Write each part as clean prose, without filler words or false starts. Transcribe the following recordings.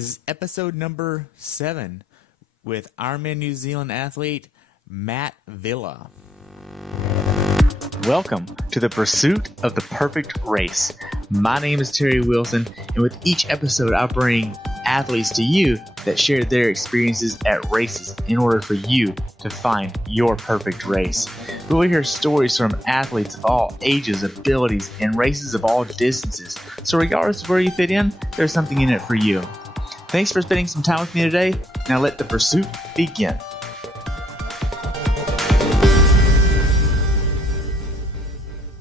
This is episode number 7 with Ironman New Zealand athlete Matt Vella. Welcome to the pursuit of the perfect race. My name is Terry Wilson, and with each episode, I bring athletes to you that share their experiences at races in order for you to find your perfect race. We will hear stories from athletes of all ages, abilities, and races of all distances. So regardless of where you fit in, there's something in it for you. Thanks for spending some time with me today. Now let the pursuit begin.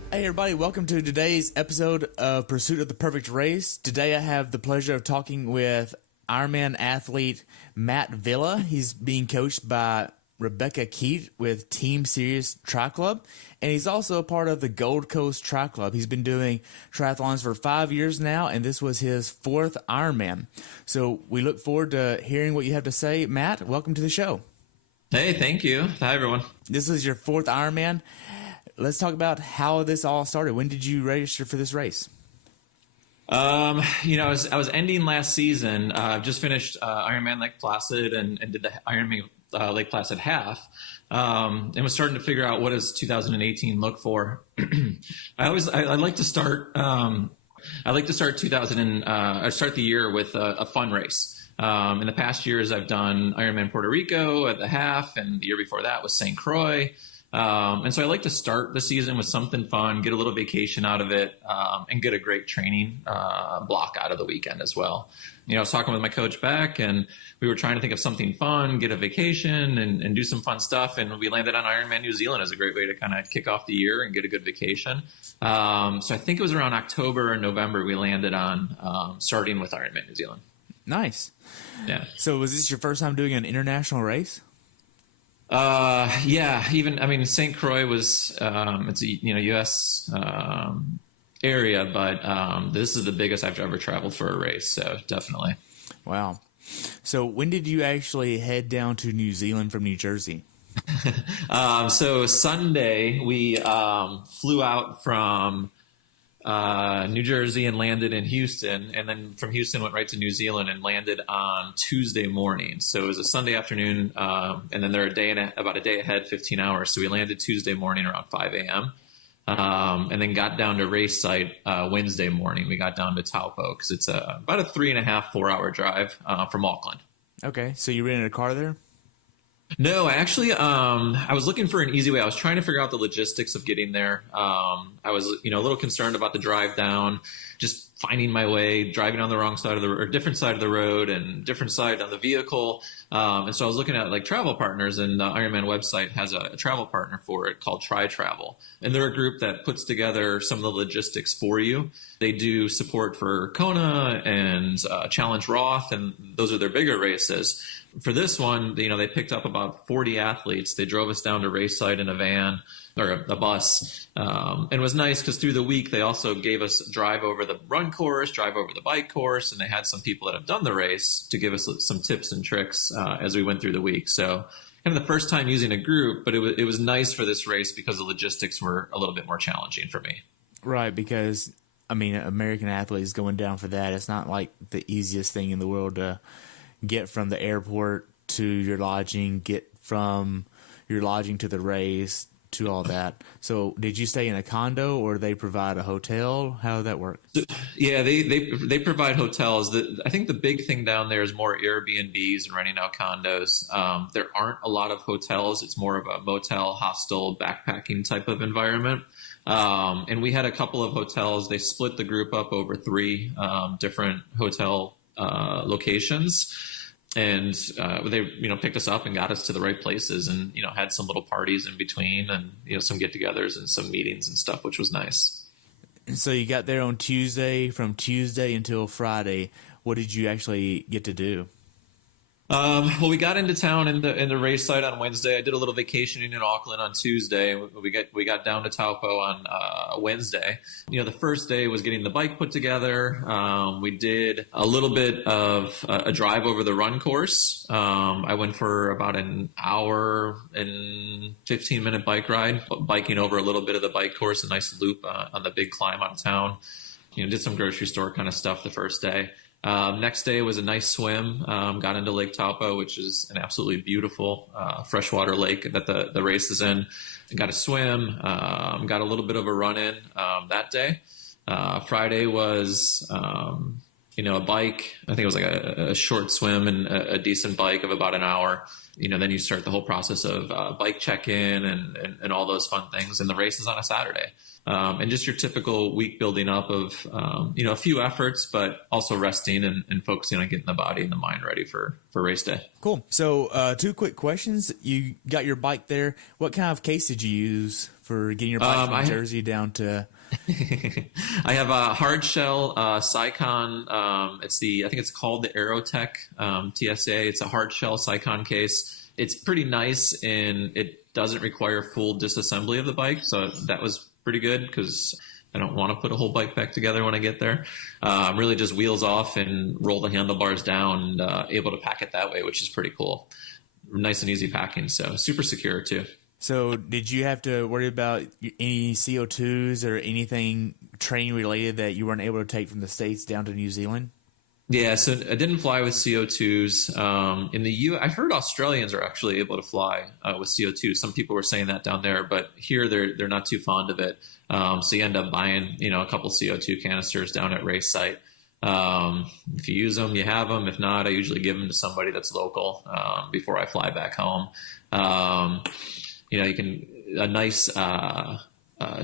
Hey everybody, welcome to today's episode of Pursuit of the Perfect Race. Today I have the pleasure of talking with Ironman athlete Matt Vella. He's being coached by Bek Keat with Team Sirius Tri Club, and he's also a part of the Gold Coast Tri Club. He's been doing triathlons for 5 years now, and this was his 4th Ironman. So we look forward to hearing what you have to say. Matt, welcome to the show. Hey, thank you. Hi, everyone. This is your 4th Ironman. Let's talk about how this all started. When did you register for this race? I was ending last season. I've just finished Ironman Lake Placid and did the Ironman Lake Placid half, and was starting to figure out what does 2018 look for. I like to start. I like to start start the year with a fun race. In the past years, I've done Ironman Puerto Rico at the half, and the year before that was St. Croix. And so I like to start the season with something fun, get a little vacation out of it, and get a great training block out of the weekend as well. You know, I was talking with my coach Beck, and we were trying to think of something fun, get a vacation, and do some fun stuff. And we landed on Ironman New Zealand as a great way to kind of kick off the year and get a good vacation. So I think it was around October or November we landed on starting with Ironman New Zealand. Nice. Yeah. So was this your first time doing an international race? Yeah, St. Croix was, it's a, U.S. Area, but, this is the biggest I've ever traveled for a race. So definitely. Wow. So when did you actually head down to New Zealand from New Jersey? So Sunday we, flew out from, New Jersey and landed in Houston, and then from Houston went right to New Zealand and landed on Tuesday morning. So it was a Sunday afternoon, and then they're about a day ahead, 15 hours. So we landed Tuesday morning around 5 a.m. And then got down to race site Wednesday morning. We got down to Taupo because it's about a 3.5-4 hour drive from Auckland. Okay, so you rented a car there? No, actually, I was looking for an easy way. I was trying to figure out the logistics of getting there. I was, a little concerned about the drive down, just finding my way, driving on the wrong side of or different side of the road and different side on the vehicle. And so I was looking at like travel partners, and the Ironman website has a travel partner for it called Tri Travel. And they're a group that puts together some of the logistics for you. They do support for Kona and Challenge Roth, and those are their bigger races. For this one, they picked up about 40 athletes. They drove us down to race site in a van or a bus. And it was nice because through the week, they also gave us a drive over the run course, drive over the bike course, and they had some people that have done the race to give us some tips and tricks as we went through the week. So kind of the first time using a group, but it was nice for this race because the logistics were a little bit more challenging for me. Right, because, American athletes going down for that, it's not like the easiest thing in the world to get from the airport to your lodging, get from your lodging to the race, to all that. So did you stay in a condo, or they provide a hotel? How did that work? Yeah, they provide hotels. I think the big thing down there is more Airbnbs and renting out condos. There aren't a lot of hotels. It's more of a motel, hostel, backpacking type of environment. And we had a couple of hotels. They split the group up over 3 different hotel locations, and they picked us up and got us to the right places, and had some little parties in between, and some get-togethers and some meetings and stuff, which was nice. And so you got there on Tuesday. From Tuesday until Friday, what did you actually get to do? Well, we got into town in the race site on Wednesday. I did a little vacationing in Auckland on Tuesday. We got down to Taupo on Wednesday. The first day was getting the bike put together. We did a little bit of a drive over the run course. I went for about an hour and 15-minute bike ride, biking over a little bit of the bike course, a nice loop on the big climb out of town. Did some grocery store kind of stuff the first day. Next day was a nice swim. Got into Lake Taupo, which is an absolutely beautiful freshwater lake that the race is in. Got a swim. Got a little bit of a run in that day. Friday was a bike. I think it was like a short swim and a decent bike of about an hour. Then you start the whole process of bike check-in and all those fun things. And the race is on a Saturday. And just your typical week building up of, a few efforts, but also resting and focusing on getting the body and the mind ready for race day. Cool. So 2 quick questions. You got your bike there. What kind of case did you use for getting your bike from Jersey down to... I have a hard shell Sycon. I think it's called the Aerotech TSA. It's a hard shell Sycon case. It's pretty nice and it doesn't require full disassembly of the bike. So that was pretty good because I don't want to put a whole bike back together when I get there. Really just wheels off and roll the handlebars down and able to pack it that way, which is pretty cool. Nice and easy packing. So super secure too. So did you have to worry about any CO2s or anything training related that you weren't able to take from the States down to New Zealand? Yeah, so I didn't fly with CO2s. In the I've heard Australians are actually able to fly with CO2. Some people were saying that down there, but here they're not too fond of it. So you end up buying, a couple CO2 canisters down at race site. If you use them, you have them. If not, I usually give them to somebody that's local before I fly back home. A nice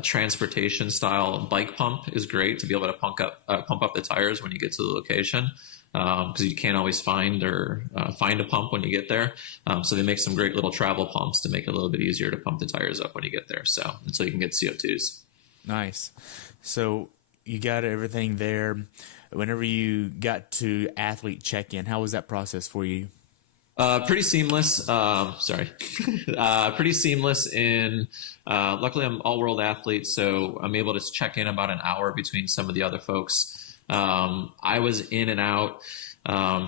transportation style bike pump is great to be able to pump up the tires when you get to the location, because you can't always find a pump when you get there. So they make some great little travel pumps to make it a little bit easier to pump the tires up when you get there. So until you can get CO2s. Nice. So you got everything there. Whenever you got to athlete check-in, how was that process for you? Pretty seamless. Pretty seamless luckily I'm all world athlete, so I'm able to check in about an hour between some of the other folks. I was in and out,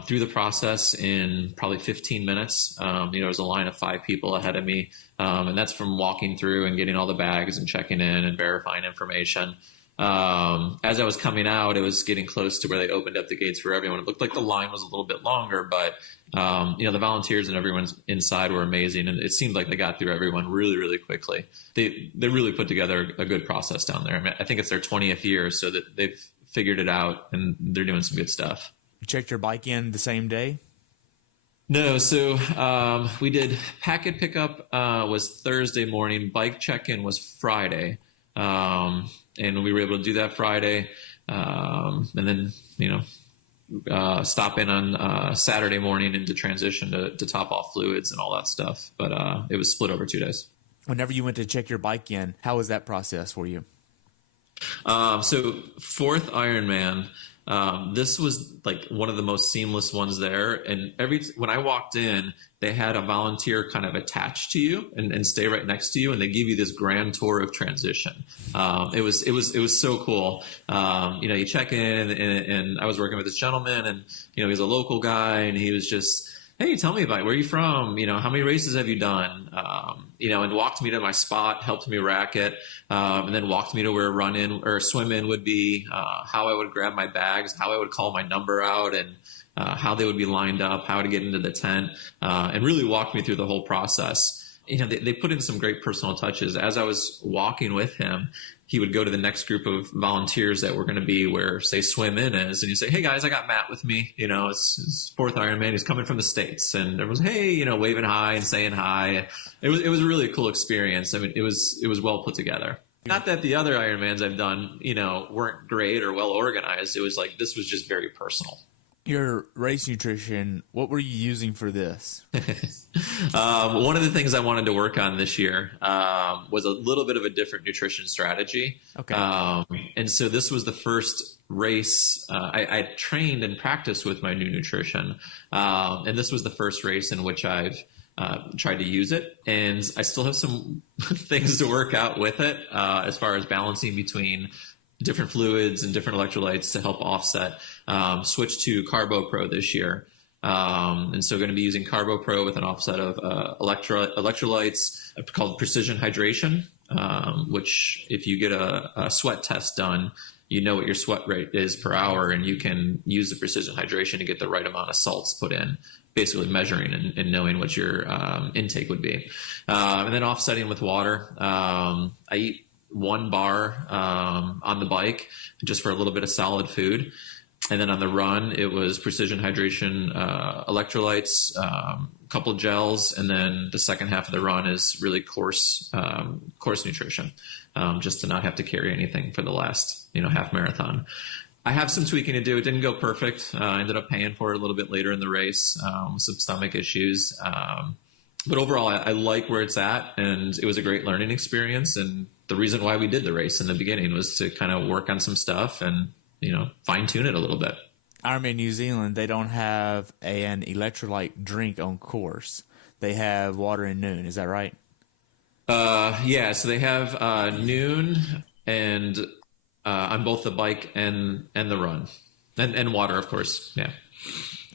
through the process in probably 15 minutes. There was a line of 5 people ahead of me. And that's from walking through and getting all the bags and checking in and verifying information. As I was coming out, it was getting close to where they opened up the gates for everyone. It looked like the line was a little bit longer, but the volunteers and everyone inside were amazing, and it seemed like they got through everyone really, really quickly. They really put together a good process down there. I mean, I think it's their 20th year, so that they've figured it out, and they're doing some good stuff. You checked your bike in the same day? No, so we did packet pickup was Thursday morning. Bike check-in was Friday, and we were able to do that Friday, and then stop in on Saturday morning and to transition to top off fluids and all that stuff. But it was split over 2 days. Whenever you went to check your bike in, how was that process for you? So 4th Ironman, this was like one of the most seamless ones there. And when I walked in, they had a volunteer kind of attached to you and stay right next to you. And they give you this grand tour of transition. It was so cool. You check in and I was working with this gentleman and, he's a local guy and he was just, hey, tell me about it. Where are you from? How many races have you done? And walked me to my spot, helped me rack it, and then walked me to where run in or swim in would be, how I would grab my bags, how I would call my number out, and how they would be lined up, how to get into the tent, and really walked me through the whole process. They put in some great personal touches. As I was walking with him, he would go to the next group of volunteers that were going to be where, say, swim in is, and you say, hey guys, I got Matt with me. It's his 4th Ironman. He's coming from the States, and everyone's, hey, waving hi and saying hi. It was a really cool experience. I mean, it was well put together. Not that the other Ironmans I've done, weren't great or well organized. It was like, this was just very personal. Your race nutrition, what were you using for this? One of the things I wanted to work on this year was a little bit of a different nutrition strategy. Okay. And so this was the first race. I trained and practiced with my new nutrition. And this was the first race in which I've tried to use it. And I still have some things to work out with it as far as balancing between different fluids and different electrolytes to help offset. Switched to CarboPro this year. And so going to be using CarboPro with an offset of electrolytes called Precision Hydration, which if you get a sweat test done, you know what your sweat rate is per hour, and you can use the precision hydration to get the right amount of salts put in, basically measuring and knowing what your intake would be. And then offsetting with water. I eat 1 bar on the bike just for a little bit of solid food. And then on the run, it was precision hydration, electrolytes, a couple gels, and then the second half of the run is really course nutrition, just to not have to carry anything for the last half marathon. I have some tweaking to do. It didn't go perfect. I ended up paying for it a little bit later in the race, some stomach issues. But overall, I like where it's at, and it was a great learning experience. And the reason why we did the race in the beginning was to kind of work on some stuff and fine tune it a little bit. Ironman New Zealand, they don't have an electrolyte drink on course. They have water and Noon. Is that right? Yeah. So they have Noon and on both the bike and the run, and water, of course. Yeah.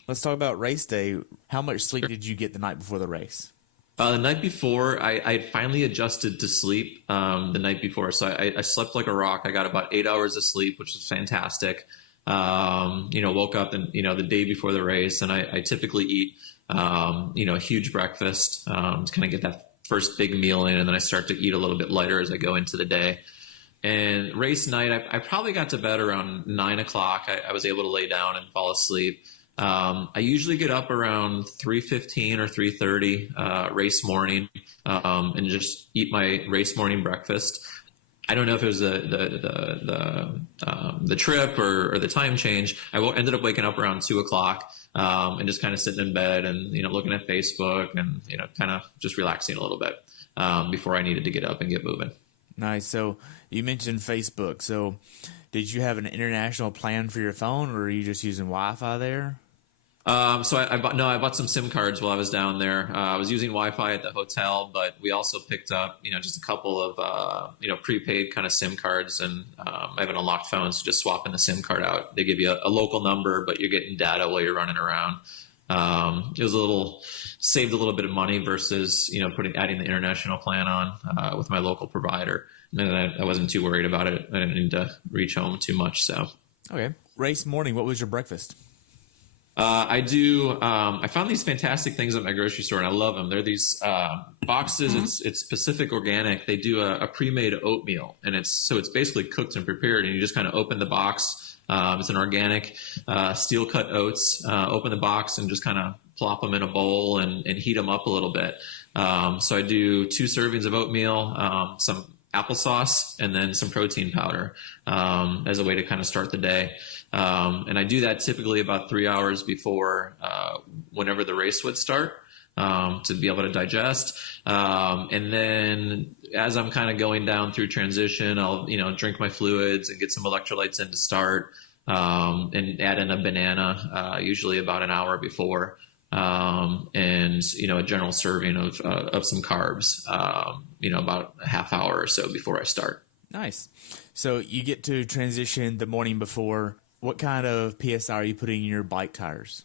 Let's talk about race day. How much sleep did you get the night before the race? The night before, I had finally adjusted to sleep the night before. So I slept like a rock. I got about 8 hours of sleep, which was fantastic. Woke up and, the day before the race, and I typically eat, a huge breakfast to kind of get that first big meal in, and then I start to eat a little bit lighter as I go into the day. And race night, I probably got to bed around 9 o'clock. I was able to lay down and fall asleep. I usually get up around 3:15 or 3:30 race morning and just eat my race morning breakfast. I don't know if it was the trip or the time change. I ended up waking up around 2 o'clock and just kind of sitting in bed and looking at Facebook and kind of just relaxing a little bit before I needed to get up and get moving. Nice. So you mentioned Facebook. So did you have an international plan for your phone, or are you just using Wi-Fi there? So I bought some SIM cards while I was down there. I was using Wi-Fi at the hotel, but we also picked up, just a couple of, prepaid kind of SIM cards, and I have an unlocked phone, so just swapping the SIM card out. They give you a local number, but you're getting data while you're running around. It was saved a little bit of money versus, adding the international plan on with my local provider. And I wasn't too worried about it. I didn't need to reach home too much. So, okay. Race morning, what was your breakfast? I found these fantastic things at my grocery store, and I love them. They're these boxes. It's Pacific Organic. They do a pre-made oatmeal, and it's basically cooked and prepared, and you just kind of open the box. It's an organic steel cut oats. Open the box and just kind of plop them in a bowl and heat them up a little bit. So I do 2 servings of oatmeal, some applesauce, and then some protein powder as a way to kind of start the day. And I do that typically about 3 hours before whenever the race would start to be able to digest. And then as I'm kind of going down through transition, I'll drink my fluids and get some electrolytes in to start and add in a banana usually about an hour before. And a general serving of some carbs, about a half hour or so before I start. Nice. So you get to transition the morning before. What kind of PSI are you putting in your bike tires?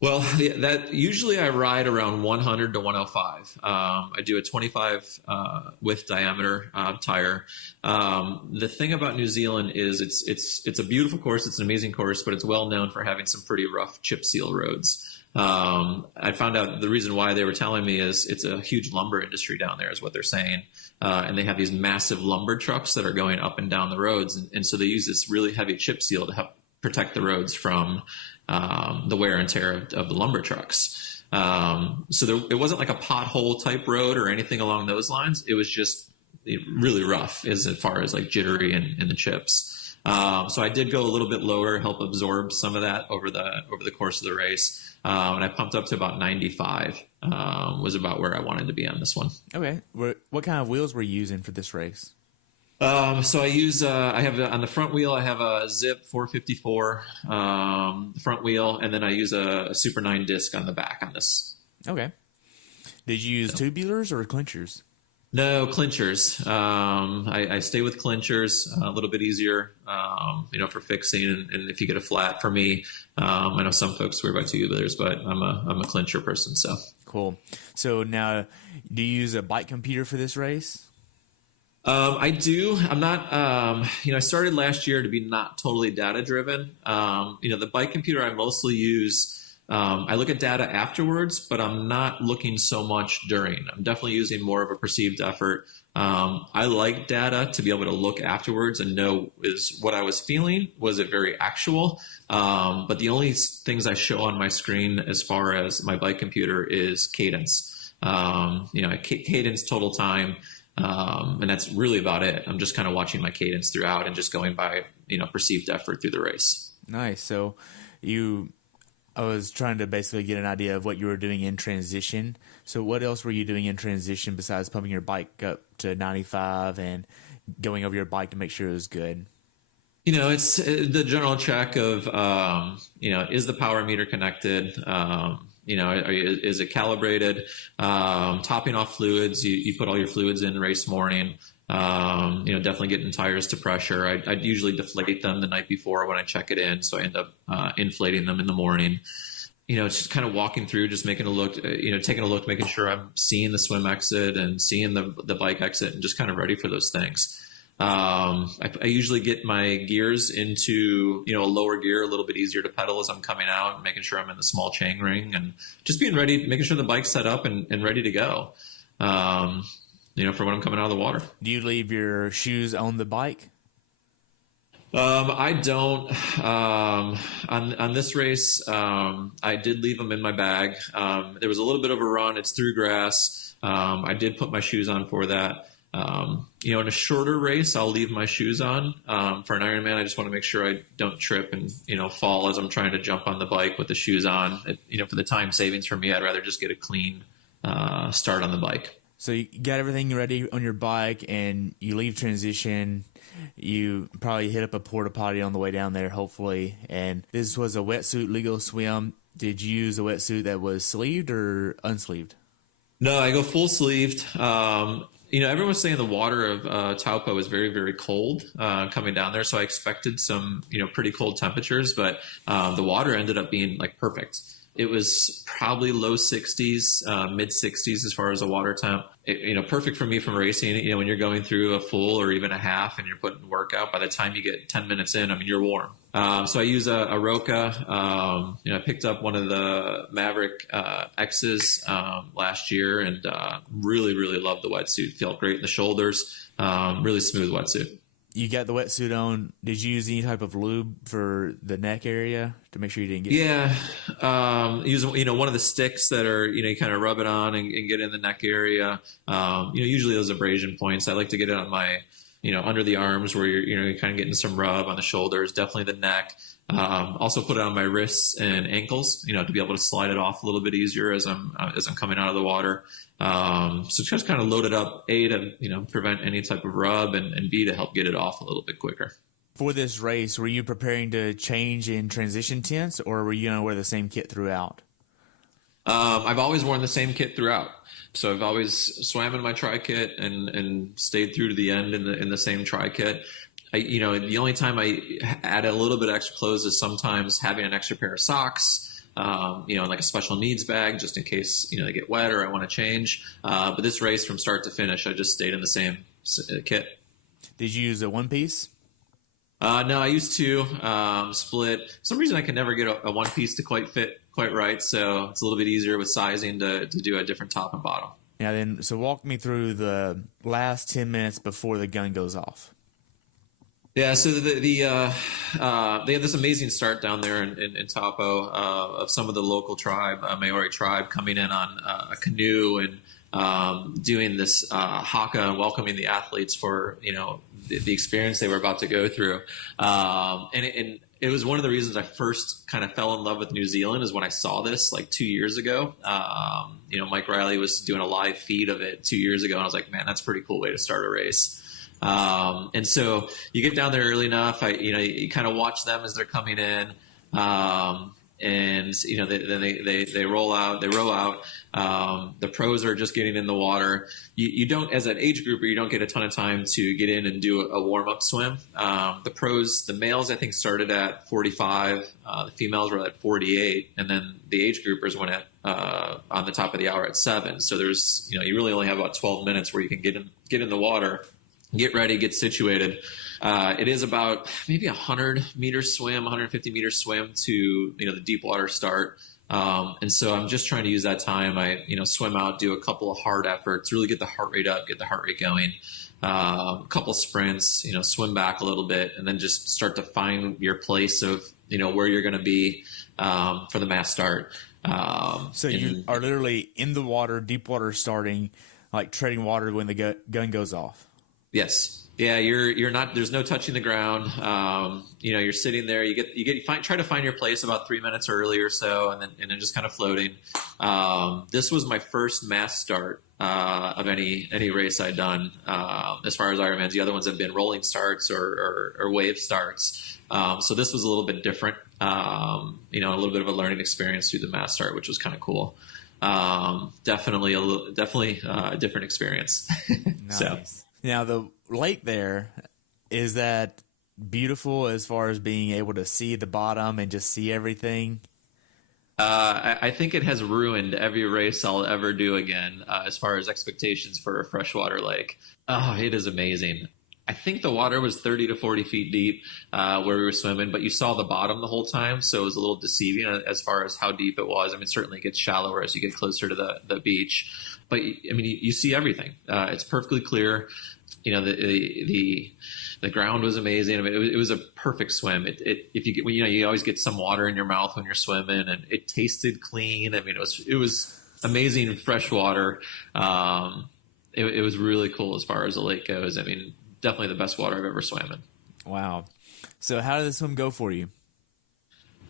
Well, that usually I ride around 100 to 105. I do a 25 width diameter tire. The thing about New Zealand is it's a beautiful course. It's an amazing course, but it's well known for having some pretty rough chip seal roads. I found out the reason why they were telling me is it's a huge lumber industry down there is what they're saying. And they have these massive lumber trucks that are going up and down the roads. And so they use this really heavy chip seal to help protect the roads from the wear and tear of the lumber trucks. So it wasn't like a pothole type road or anything along those lines. It was just really rough as far as like jittery and the chips. So I did go a little bit lower, help absorb some of that over the course of the race. And I pumped up to about 95, was about where I wanted to be on this one. Okay. What kind of wheels were you using for this race? So I use, I have on the front wheel, I have a Zip 454 front wheel, and then I use a Super 9 disc on the back on this. Okay. Did you use tubulars or clinchers? No, clinchers. I stay with clinchers, a little bit easier, for fixing. And if you get a flat for me, I know some folks swear by tubulars, but I'm a clincher person. So cool. So now, do you use a bike computer for this race? I do. I'm not, I started last year to be not totally data driven. The bike computer I mostly use, I look at data afterwards, but I'm not looking so much during. I'm definitely using more of a perceived effort. I like data to be able to look afterwards and know is what I was feeling. Was it very actual? But the only things I show on my screen as far as my bike computer is cadence. Cadence, total time. And that's really about it. I'm just kind of watching my cadence throughout and just going by, perceived effort through the race. Nice. So I was trying to basically get an idea of what you were doing in transition. So what else were you doing in transition besides pumping your bike up to 95 and going over your bike to make sure it was good? It's the general check of, is the power meter connected? Is it calibrated? Topping off fluids. You put all your fluids in race morning. Definitely getting tires to pressure. I'd usually deflate them the night before when I check it in. So I end up inflating them in the morning. It's just kind of walking through, just making a look, taking a look, making sure I'm seeing the swim exit and seeing the bike exit and just kind of ready for those things. I usually get my gears into, a lower gear, a little bit easier to pedal as I'm coming out, and making sure I'm in the small chain ring and just being ready, making sure the bike's set up and ready to go, for when I'm coming out of the water. Do you leave your shoes on the bike? I don't. On this race, I did leave them in my bag. There was a little bit of a run. It's through grass. I did put my shoes on for that. In a shorter race, I'll leave my shoes on. For an Ironman, I just want to make sure I don't trip and, fall as I'm trying to jump on the bike with the shoes on. For the time savings for me, I'd rather just get a clean start on the bike. So you got everything ready on your bike and you leave transition. You probably hit up a porta potty on the way down there, hopefully. And this was a wetsuit legal swim. Did you use a wetsuit that was sleeved or unsleeved? No, I go full sleeved. Everyone's saying the water of Taupo is very, very cold coming down there. So I expected some, pretty cold temperatures, but the water ended up being like perfect. It was probably low 60s, mid 60s as far as the water temp. Perfect for me from racing. When you're going through a full or even a half and you're putting work out, by the time you get 10 minutes in, you're warm. So I use a Roka. I picked up one of the Maverick X's last year and really, really loved the wetsuit. Felt great in the shoulders. Really smooth wetsuit. You got the wetsuit on. Did you use any type of lube for the neck area to make sure you didn't get? Yeah, use one of the sticks that are you kind of rub it on and get in the neck area. Usually those abrasion points. I like to get it on my under the arms where you're kind of getting some rub on the shoulders. Definitely the neck. Also put it on my wrists and ankles. To be able to slide it off a little bit easier as I'm coming out of the water. So just kind of load it up, A, to prevent any type of rub, and B, to help get it off a little bit quicker. For this race, were you preparing to change in transition tents, or were you going to wear the same kit throughout? I've always worn the same kit throughout. So I've always swam in my tri kit and stayed through to the end in the same tri kit. The only time I add a little bit of extra clothes is sometimes having an extra pair of socks. Like a special needs bag just in case, they get wet or I want to change. But this race from start to finish, I just stayed in the same kit. Did you use a one piece? No, I used to split. For some reason I can never get a one piece to quite fit quite right. So it's a little bit easier with sizing to do a different top and bottom. Yeah. So walk me through the last 10 minutes before the gun goes off. Yeah, so they have this amazing start down there in Taupo of some of the local tribe, Maori tribe, coming in on a canoe and doing this haka and welcoming the athletes for the experience they were about to go through. And it was one of the reasons I first kind of fell in love with New Zealand is when I saw this like 2 years ago. Mike Riley was doing a live feed of it 2 years ago, and I was like, man, that's a pretty cool way to start a race. And so you get down there early enough, you kind of watch them as they're coming in. Then they roll out, they row out. The pros are just getting in the water. You don't, as an age grouper, you don't get a ton of time to get in and do a warm up swim. The pros, the males, I think started at 45, the females were at 48, and then the age groupers went at, on the top of the hour at 7. So there's, you really only have about 12 minutes where you can get in the water get ready, get situated. It is about maybe 100-meter swim, 150-meter swim to, the deep water start. And so I'm just trying to use that time. I, swim out, do a couple of hard efforts, really get the heart rate up, get the heart rate going. A couple sprints, swim back a little bit, and then just start to find your place of, where you're going to be for the mass start. So you are literally in the water, deep water starting, like treading water when the gun goes off. Yes. Yeah. You're not, there's no touching the ground. You're sitting there, try to find your place about 3 minutes early or so, and then just kind of floating. This was my first mass start, of any race I'd done, as far as Ironmans. The other ones have been rolling starts or wave starts. So this was a little bit different, a little bit of a learning experience through the mass start, which was kind of cool. Definitely a different experience. Nice. So. Now the lake there, is that beautiful as far as being able to see the bottom and just see everything? I think it has ruined every race I'll ever do again, as far as expectations for a freshwater lake. Oh, it is amazing. I think the water was 30 to 40 feet deep where we were swimming, but you saw the bottom the whole time, so it was a little deceiving as far as how deep it was. I mean, certainly it gets shallower as you get closer to the beach, but I mean, you see everything. It's perfectly clear. The ground was amazing. I mean, it was a perfect swim. You always get some water in your mouth when you're swimming, and it tasted clean. I mean, it was amazing fresh water. It was really cool as far as the lake goes. I mean, definitely the best water I've ever swam in. Wow. So how did the swim go for you?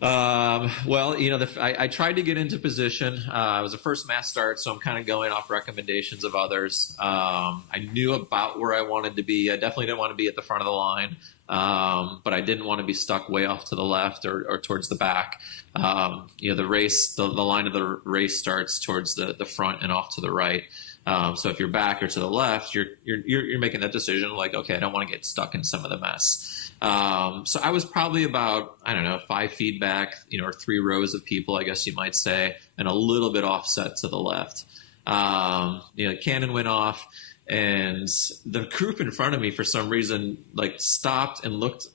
Well, I tried to get into position. It was a first mass start, so I'm kind of going off recommendations of others. I knew about where I wanted to be. I definitely didn't want to be at the front of the line, but I didn't want to be stuck way off to the left or towards the back. The race, the line of the race starts towards the front and off to the right. So if you're back or to the left, you're making that decision like, okay, I don't want to get stuck in some of the mess. So I was probably about, 5 feet back, or 3 rows of people, I guess you might say, and a little bit offset to the left. Cannon went off, and the group in front of me, for some reason, stopped and looked,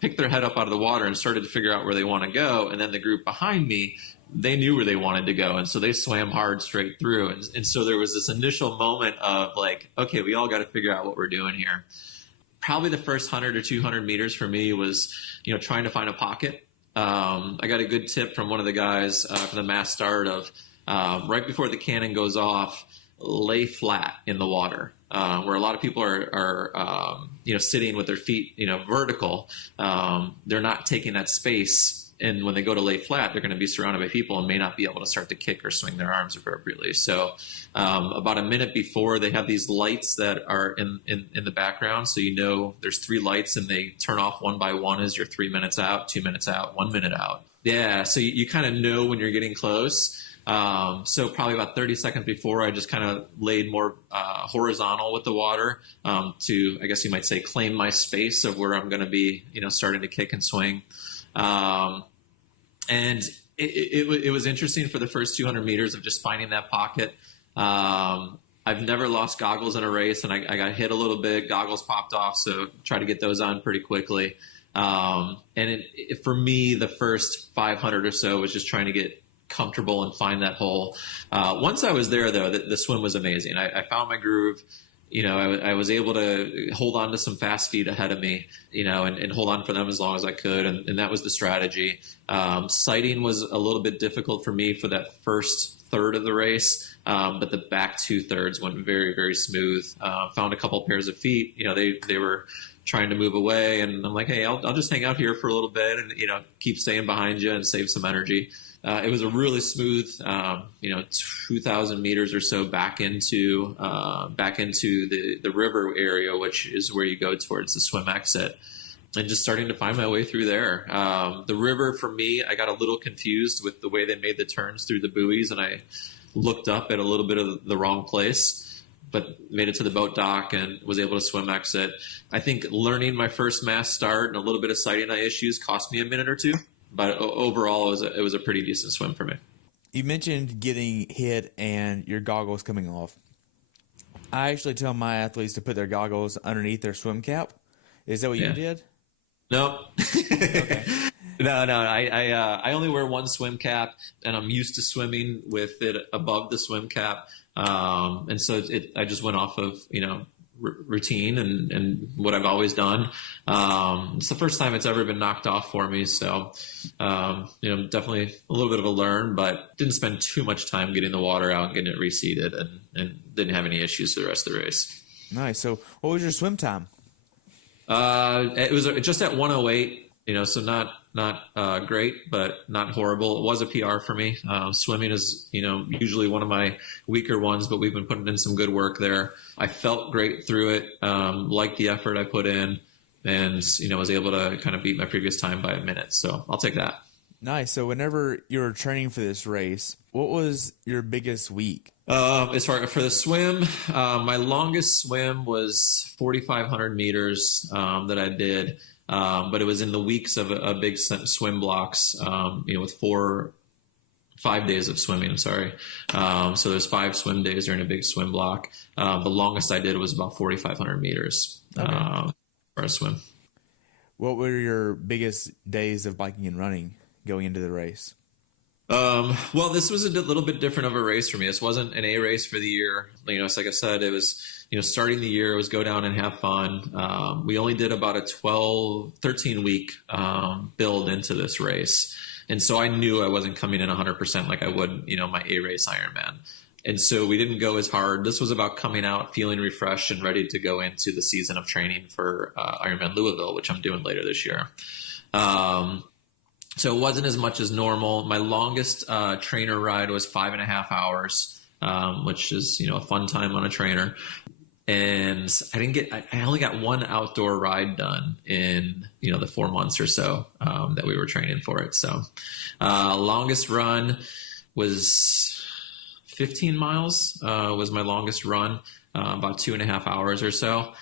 picked their head up out of the water and started to figure out where they want to go. And then the group behind me, they knew where they wanted to go. And so they swam hard straight through. And so there was this initial moment of okay, we all got to figure out what we're doing here. Probably the first 100 or 200 meters for me was, trying to find a pocket. I got a good tip from one of the guys for the mass start of right before the cannon goes off, lay flat in the water, where a lot of people are sitting with their feet, vertical. They're not taking that space. And when they go to lay flat, they're going to be surrounded by people and may not be able to start to kick or swing their arms appropriately. So about a minute before, they have these lights that are in the background. So there's 3 lights, and they turn off one by one as you're 3 minutes out, 2 minutes out, 1 minute out. Yeah, so you kind of know when you're getting close. So probably about 30 seconds before, I just kind of laid more horizontal with the water to, I guess you might say, claim my space of where I'm going to be, starting to kick and swing. And it was interesting for the first 200 meters of just finding that pocket. I've never lost goggles in a race, and I got hit a little bit. Goggles popped off, so try to get those on pretty quickly. And for me, the first 500 or so was just trying to get comfortable and find that hole. Once I was there, though, the swim was amazing. I found my groove. I was able to hold on to some fast feet ahead of me, and hold on for them as long as I could. And that was the strategy. Sighting was a little bit difficult for me for that first third of the race. But the back 2/3 went very, very smooth. Found a couple pairs of feet. They were trying to move away, and I'm like, hey, I'll just hang out here for a little bit and, keep staying behind you and save some energy. It was a really smooth, 2,000 meters or so back into the river area, which is where you go towards the swim exit, and just starting to find my way through there. The river, for me, I got a little confused with the way they made the turns through the buoys, and I looked up at a little bit of the wrong place, but made it to the boat dock and was able to swim exit. I think learning my first mass start and a little bit of sighting eye issues cost me a minute or two. But overall, it was a pretty decent swim for me. You mentioned getting hit and your goggles coming off. I actually tell my athletes to put their goggles underneath their swim cap. Is that what you did? No. Okay. No. I only wear one swim cap, and I'm used to swimming with it above the swim cap. And so I just went off of, routine and what I've always done. It's the first time it's ever been knocked off for me. So, definitely a little bit of a learn, but didn't spend too much time getting the water out and getting it reseated, and didn't have any issues for the rest of the race. Nice. So what was your swim time? It was just at 108, so not great, but not horrible. It was a PR for me. Swimming is, usually one of my weaker ones, but we've been putting in some good work there. I felt great through it, liked the effort I put in, and, was able to kind of beat my previous time by a minute. So I'll take that. Nice. So whenever you were training for this race, what was your biggest week? As far for the swim, my longest swim was 4,500 meters that I did. But it was in the weeks of a big swim blocks, with 5 days of swimming. I'm sorry. So there's 5 swim days during a big swim block. The longest I did was about 4,500 meters for a swim. What were your biggest days of biking and running going into the race? Well, this was a little bit different of a race for me. This wasn't an A race for the year. So like I said, it was, starting the year, it was go down and have fun. We only did about a 13 week, build into this race. And so I knew I wasn't coming in 100% like I would, my A race Ironman. And so we didn't go as hard. This was about coming out, feeling refreshed and ready to go into the season of training for, Ironman Louisville, which I'm doing later this year. So it wasn't as much as normal. My longest trainer ride was 5.5 hours, which is, a fun time on a trainer. And I only got one outdoor ride done in, the 4 months or so that we were training for it. So longest run was 15 miles was my longest run, about 2.5 hours or so.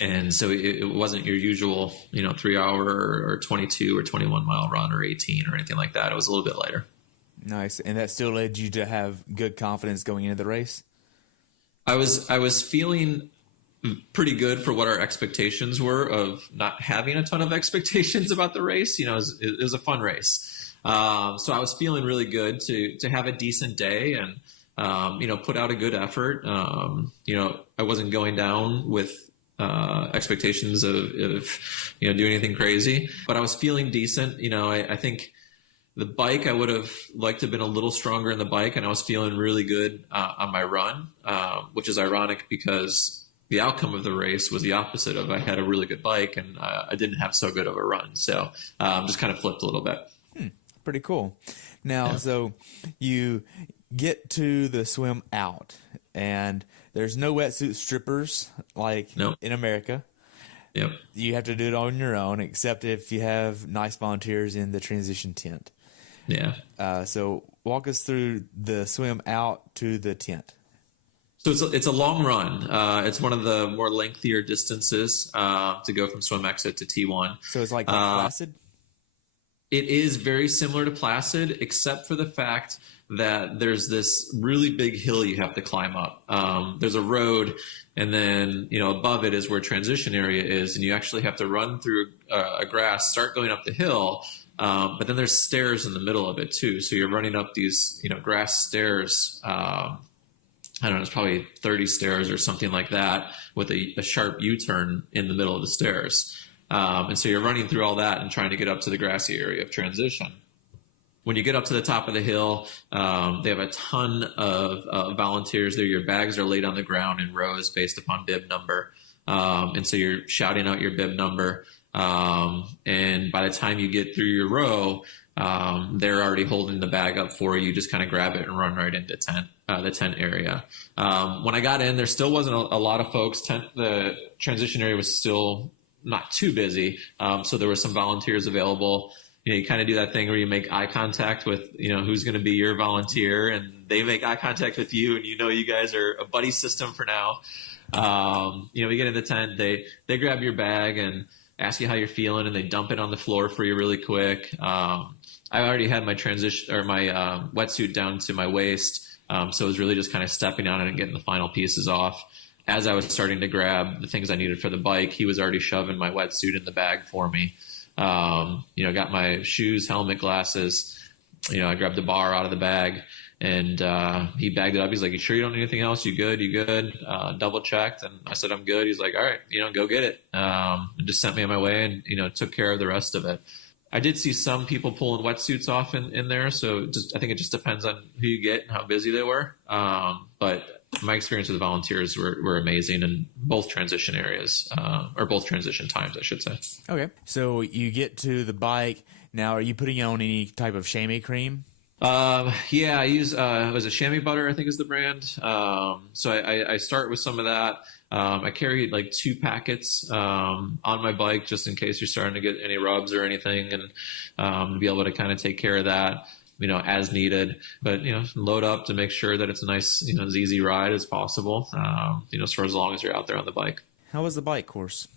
And so it wasn't your usual, 3 hour or 22 or 21 mile run or 18 or anything like that. It was a little bit lighter. Nice. And that still led you to have good confidence going into the race? I was feeling pretty good for what our expectations were of not having a ton of expectations about the race. It was a fun race. So I was feeling really good to have a decent day and, put out a good effort. I wasn't going down with expectations of doing anything crazy, but I was feeling decent. I think the bike, I would have liked to have been a little stronger in the bike, and I was feeling really good on my run, which is ironic because the outcome of the race was the opposite of I had a really good bike and I didn't have so good of a run. So just kind of flipped a little bit. Pretty cool. Now, So you get to the swim out, and there's no wetsuit strippers like in America. Yep. You have to do it on your own, except if you have nice volunteers in the transition tent. Yeah. So walk us through the swim out to the tent. So it's a long run. It's one of the more lengthier distances to go from swim exit to T1. So it's like Placid? It is very similar to Placid, except for the fact that there's this really big hill you have to climb up. There's a road, and then above it is where transition area is, and you actually have to run through a grass, start going up the hill, but then there's stairs in the middle of it too. So you're running up these grass stairs. I don't know, it's probably 30 stairs or something like that, with a sharp U-turn in the middle of the stairs. And so you're running through all that and trying to get up to the grassy area of transition. When you get up to the top of the hill, they have a ton of volunteers there. Your bags are laid on the ground in rows based upon bib number. And so you're shouting out your bib number. And by the time you get through your row, they're already holding the bag up for you. Just kind of grab it and run right into the tent area. When I got in, there still wasn't a lot of folks. The transition area was still not too busy. So there were some volunteers available. You kind of do that thing where you make eye contact with, who's going to be your volunteer, and they make eye contact with you, and you guys are a buddy system for now. We get in the tent, they grab your bag and ask you how you're feeling, and they dump it on the floor for you really quick. I already had my transition or my wetsuit down to my waist. So it was really just kind of stepping on it and getting the final pieces off. As I was starting to grab the things I needed for the bike, he was already shoving my wetsuit in the bag for me. Got my shoes, helmet, glasses. I grabbed the bar out of the bag, and he bagged it up. He's like, "You sure you don't need anything else? You good? You good?" Double checked, and I said, "I'm good." He's like, "All right, go get it." And just sent me on my way, and took care of the rest of it. I did see some people pulling wetsuits off in there, so I think it just depends on who you get and how busy they were. But my experience with the volunteers were amazing in both transition areas, or both transition times, I should say. Okay. So you get to the bike. Now, are you putting on any type of chamois cream? Yeah, I use, was it chamois butter, I think is the brand. So I start with some of that. I carry like 2 packets, on my bike just in case you're starting to get any rubs or anything, and, be able to kind of take care of that, as needed, but, load up to make sure that it's a nice, as easy ride as possible, for as long as you're out there on the bike. How was the bike course?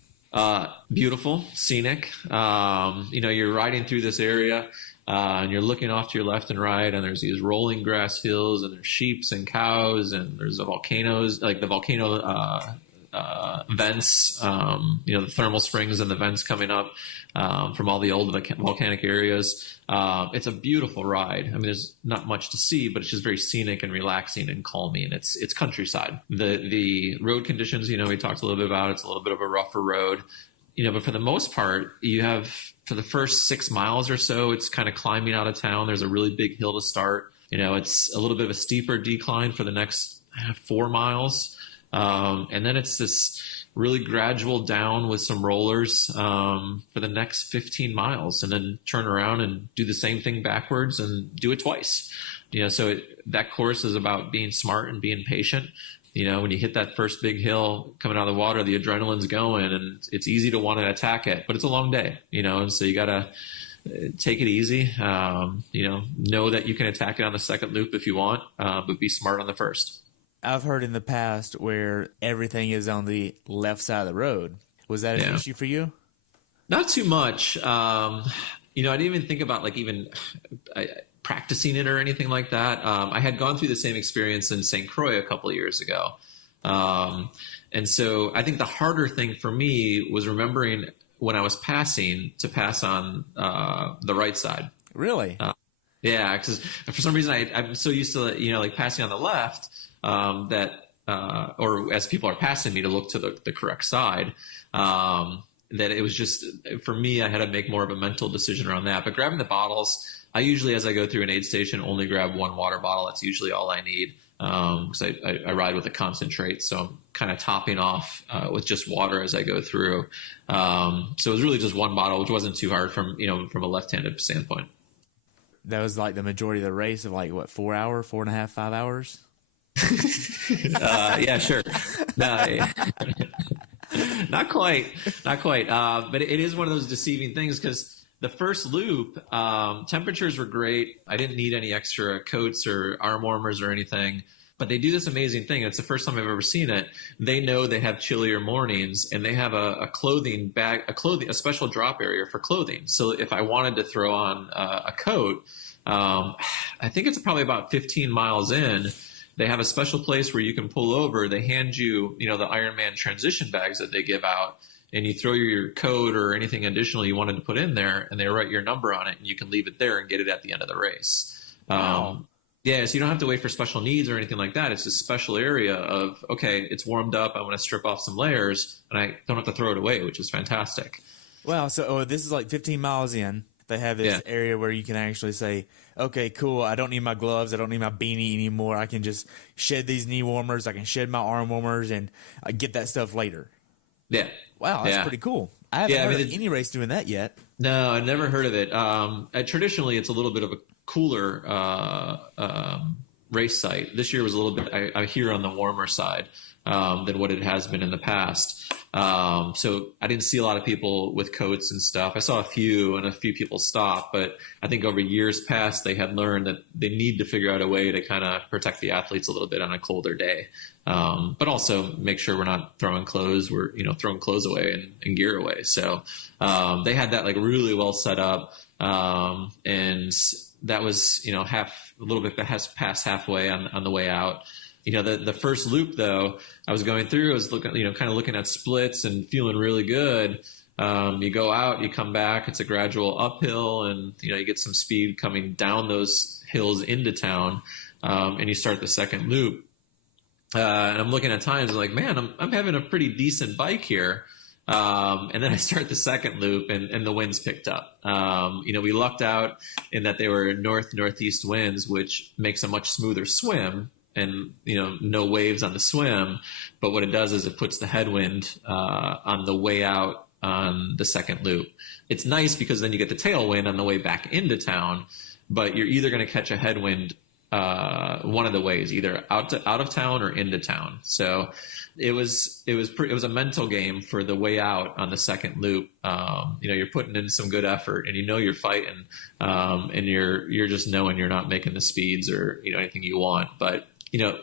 Beautiful, scenic. You're riding through this area, and you're looking off to your left and right, and there's these rolling grass hills, and there's sheeps and cows, and there's the volcanoes, like the volcano, vents, the thermal springs and the vents coming up, from all the old volcanic areas. It's a beautiful ride. I mean, there's not much to see, but it's just very scenic and relaxing and calming. It's countryside. The road conditions, we talked a little bit about, it's a little bit of a rougher road, but for the most part, you have, for the first 6 miles or so, it's kind of climbing out of town. There's a really big hill to start. It's a little bit of a steeper decline for the next 4 miles. And then it's this really gradual down with some rollers, for the next 15 miles, and then turn around and do the same thing backwards and do it twice. That course is about being smart and being patient. When you hit that first big hill coming out of the water, the adrenaline's going, and it's easy to want to attack it, but it's a long day, and so you gotta take it easy. Know that you can attack it on the second loop if you want, but be smart on the first. I've heard in the past where everything is on the left side of the road. Was that an issue for you? Not too much. I didn't even think about practicing it or anything like that. I had gone through the same experience in St. Croix a couple of years ago. And so I think the harder thing for me was remembering when I was passing to pass on the right side. Really? Yeah, because for some reason I'm so used to, passing on the left, or as people are passing me, to look to the correct side, that it was just, for me, I had to make more of a mental decision around that. But grabbing the bottles, I usually, as I go through an aid station, only grab 1 water bottle. That's usually all I need, because I ride with a concentrate, so I'm kind of topping off with just water as I go through. So it was really just 1 bottle, which wasn't too hard from a left-handed standpoint. That was like the majority of the race of 4 hours, 4.5, 5 hours? Yeah, sure. No, not quite. But it is one of those deceiving things, because the first loop, temperatures were great. I didn't need any extra coats or arm warmers or anything, but they do this amazing thing. It's the first time I've ever seen it. They know they have chillier mornings, and they have a clothing bag, a special drop area for clothing. So if I wanted to throw on a coat, I think it's probably about 15 miles in, they have a special place where you can pull over. They hand you, the Ironman transition bags that they give out, and you throw your coat or anything additional you wanted to put in there, and they write your number on it, and you can leave it there and get it at the end of the race. Wow. Yeah, so you don't have to wait for special needs or anything like that. It's this special area of, okay, it's warmed up, I want to strip off some layers, and I don't have to throw it away, which is fantastic. Wow, so this is 15 miles in. They have this area where you can actually say, okay, cool, I don't need my gloves, I don't need my beanie anymore. I can just shed these knee warmers, I can shed my arm warmers, and I get that stuff later. Yeah. Wow, that's pretty cool. I haven't heard of any race doing that yet. No, I've never heard of it. Traditionally, it's a little bit of a cooler race site. This year was a little bit, I hear, on the warmer side than what it has been in the past. So I didn't see a lot of people with coats and stuff. I saw a few people stop, but I think over years past, they had learned that they need to figure out a way to kind of protect the athletes a little bit on a colder day. But also make sure we're not throwing clothes, throwing clothes away and gear away. So, they had that really well set up. And that was, a little bit past halfway on the way out. The first loop though, I was going through, I was looking, kind of looking at splits and feeling really good. You go out, you come back, it's a gradual uphill, and, you get some speed coming down those hills into town. And you start the second loop. And I'm looking at times, I'm like, man, I'm having a pretty decent bike here. And then I start the second loop, and the winds picked up. We lucked out in that they were northeast winds, which makes a much smoother swim, and, no waves on the swim. But what it does is it puts the headwind on the way out on the second loop. It's nice because then you get the tailwind on the way back into town, but you're either going to catch a headwind one of the ways, either out of town or into town. So it was a mental game for the way out on the second loop. You're putting in some good effort, and you're fighting, and you're just knowing you're not making the speeds or anything you want, but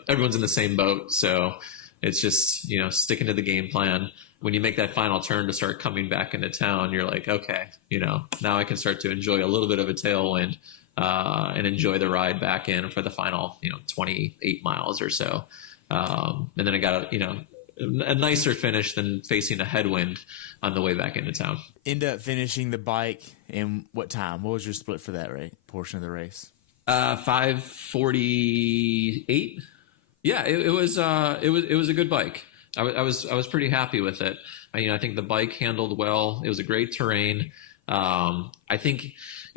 everyone's in the same boat. So it's just sticking to the game plan. When you make that final turn to start coming back into town, you're like, okay, now I can start to enjoy a little bit of a tailwind. And enjoy the ride back in for the final, 28 miles or so. And then I got a nicer finish than facing a headwind on the way back into town. End up finishing the bike in what time? What was your split for that portion of the race? 5:48. Yeah, it was a good bike. I was pretty happy with it. I think the bike handled well. It was a great terrain. I think,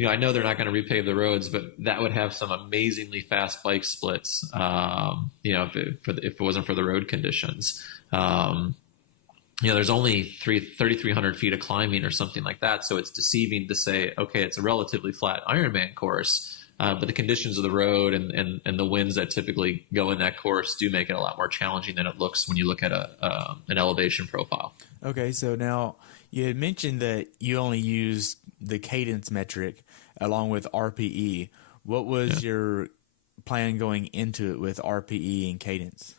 I know they're not going to repave the roads, but that would have some amazingly fast bike splits, if it wasn't for the road conditions. There's only 3,300 feet of climbing or something like that. So it's deceiving to say, okay, it's a relatively flat Ironman course. But the conditions of the road and the winds that typically go in that course do make it a lot more challenging than it looks when you look at an elevation profile. Okay, so now you had mentioned that you only used the cadence metric along with RPE. What was your plan going into it with RPE and cadence?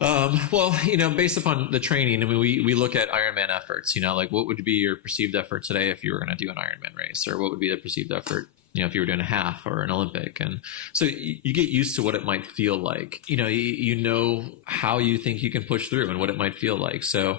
Well, based upon the training, I mean, we look at Ironman efforts, like what would be your perceived effort today if you were going to do an Ironman race, or what would be the perceived effort, if you were doing a half or an Olympic. And so you get used to what it might feel like, you know how you think you can push through and what it might feel like. So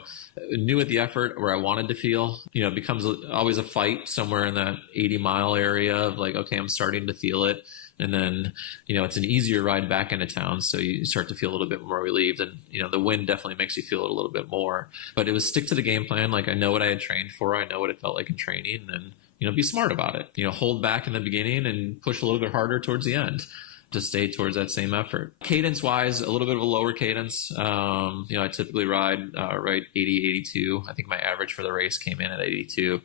knew at the effort where I wanted to feel, it becomes always a fight somewhere in that 80-mile area of like, okay, I'm starting to feel it. And then, it's an easier ride back into town. So you start to feel a little bit more relieved, and, the wind definitely makes you feel it a little bit more, but it was stick to the game plan. Like I know what I had trained for. I know what it felt like in training, and, be smart about it, hold back in the beginning and push a little bit harder towards the end to stay towards that same effort. Cadence wise, a little bit of a lower cadence. I typically ride, right 80, 82. I think my average for the race came in at 82,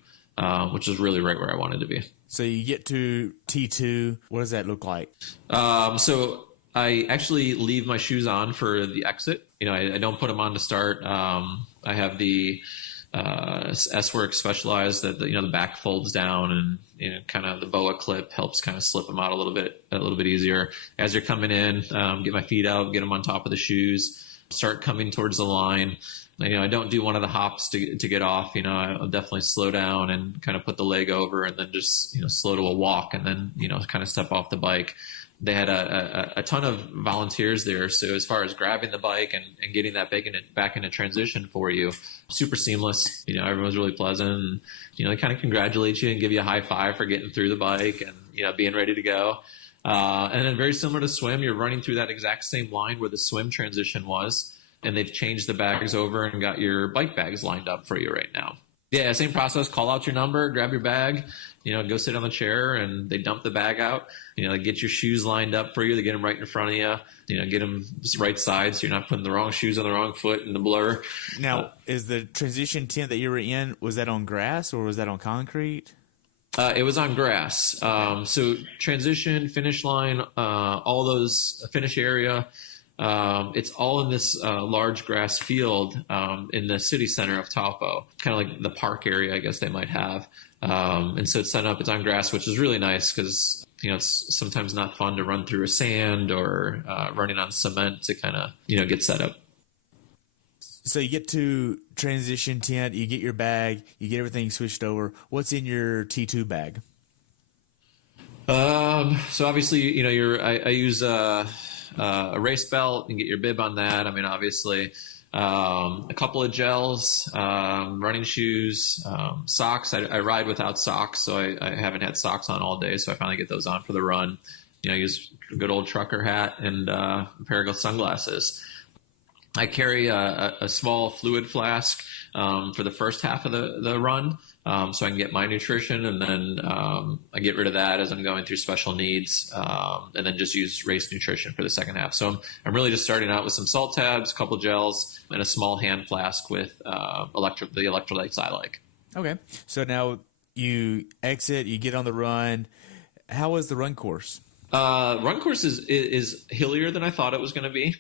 which is really right where I wanted to be. So you get to T2. What does that look like? So I actually leave my shoes on for the exit. I don't put them on to start. I have the S-Work Specialized that the back folds down, and kind of the BOA clip helps kind of slip them out a little bit easier. As you're coming in, get my feet out, get them on top of the shoes, start coming towards the line. I don't do one of the hops to get off. I'll definitely slow down and kind of put the leg over, and then just slow to a walk, and then kind of step off the bike. They had a ton of volunteers there, so as far as grabbing the bike and getting that back into transition for you, super seamless. Everyone's really pleasant, and they kind of congratulate you and give you a high five for getting through the bike and being ready to go. And then very similar to swim, you're running through that exact same line where the swim transition was. And they've changed the bags over and got your bike bags lined up for you right now. Yeah, same process. Call out your number, grab your bag, go sit on the chair, and they dump the bag out. They get your shoes lined up for you. They get them right in front of you. Get them right side so you're not putting the wrong shoes on the wrong foot in the blur. Now, is the transition tent that you were in, was that on grass or was that on concrete? It was on grass. So transition, finish line, all those finish area. It's all in this large grass field in the city center of Taupo, kind of like the park area, I guess they might have. And so it's set up, it's on grass, which is really nice because, it's sometimes not fun to run through a sand or running on cement to kind of, get set up. So you get to transition tent, you get your bag, you get everything switched over. What's in your T2 bag? So obviously, I use a race belt and get your bib on that. I mean, obviously, a couple of gels, running shoes, socks. I ride without socks, so I haven't had socks on all day. So I finally get those on for the run. I use a good old trucker hat and a pair of sunglasses. I carry a small fluid flask for the first half of the run, so I can get my nutrition, and then I get rid of that as I'm going through special needs, and then just use race nutrition for the second half. So I'm really just starting out with some salt tabs, a couple gels, and a small hand flask with the electrolytes I like. Okay, so now you exit, you get on the run. How was the run course? Run course is hillier than I thought it was going to be.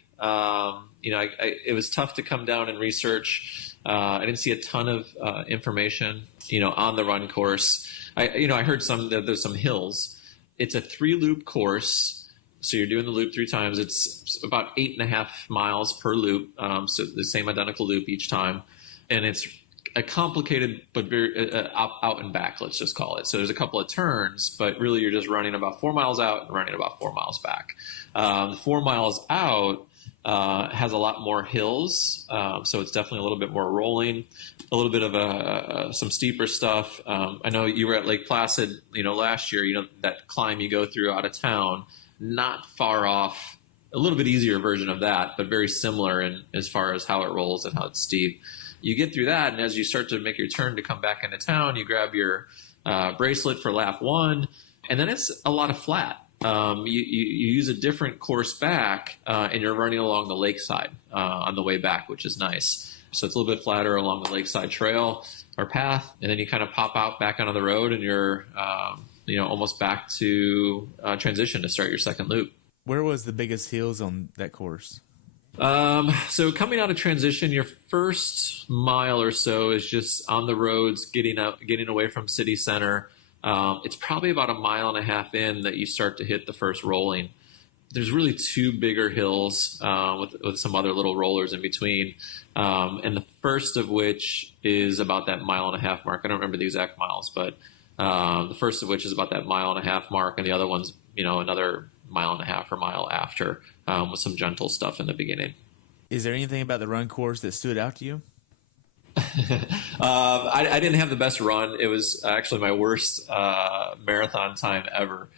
It was tough to come down and research. I didn't see a ton of information, on the run course. I heard that there's some hills. It's a 3-loop course, so you're doing the loop 3 times. It's about 8.5 miles per loop, so the same identical loop each time, and it's a complicated but very out and back, let's just call it. So there's a couple of turns, but really you're just running about 4 miles out and running about 4 miles back. 4 miles out has a lot more hills, so it's definitely a little bit more rolling, a little bit of some steeper stuff. I know you were at Lake Placid, last year. That climb you go through out of town, not far off. A little bit easier version of that, but very similar in as far as how it rolls and how it's steep. You get through that, and as you start to make your turn to come back into town, you grab your bracelet for lap 1, and then it's a lot of flat. You use a different course back, and you're running along the lakeside on the way back, which is nice. So it's a little bit flatter along the lakeside trail or path, and then you kind of pop out back onto the road, and you're almost back to transition to start your second loop. Where was the biggest hills on that course? So coming out of transition, your first mile or so is just on the roads, getting away from city center. It's probably about 1.5 miles in that you start to hit the first rolling. There's really 2 bigger hills, with some other little rollers in between. And the first of which is about that 1.5 mile mark. I don't remember the exact miles, but, the first of which is about that 1.5 mile mark. And the other one's, another 1.5 miles or mile after, with some gentle stuff in the beginning. Is there anything about the run course that stood out to you? I didn't have the best run. It was actually my worst marathon time ever.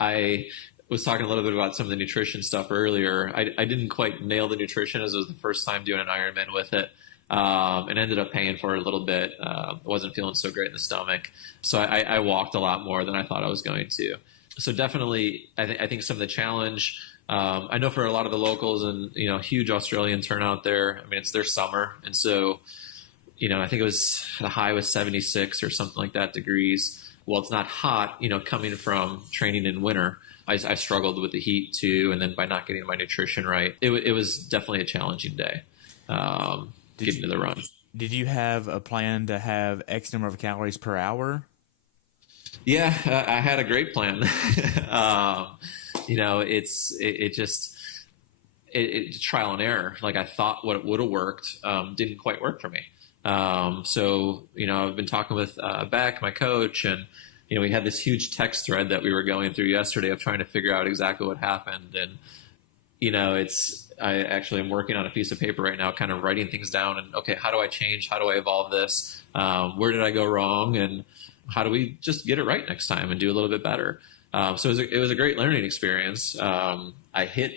I was talking a little bit about some of the nutrition stuff earlier. I didn't quite nail the nutrition, as it was the first time doing an Ironman with it, and ended up paying for it a little bit. I wasn't feeling so great in the stomach, so I walked a lot more than I thought I was going to. So definitely, I think some of the challenge. I know for a lot of the locals and huge Australian turnout there. I mean, it's their summer, and so I think the high was 76 or something like that degrees. Well, it's not hot, coming from training in winter. I struggled with the heat too, and then by not getting my nutrition right, it was definitely a challenging day getting to the run. Did you have a plan to have X number of calories per hour? Yeah, I had a great plan. It's trial and error. Like I thought what would have worked didn't quite work for me. So I've been talking with Bek, my coach, and we had this huge text thread that we were going through yesterday of trying to figure out exactly what happened. And I actually am working on a piece of paper right now, kind of writing things down. And okay, how do I change? How do I evolve this? Where did I go wrong? And how do we just get it right next time and do a little bit better? So it was a great learning experience. I hit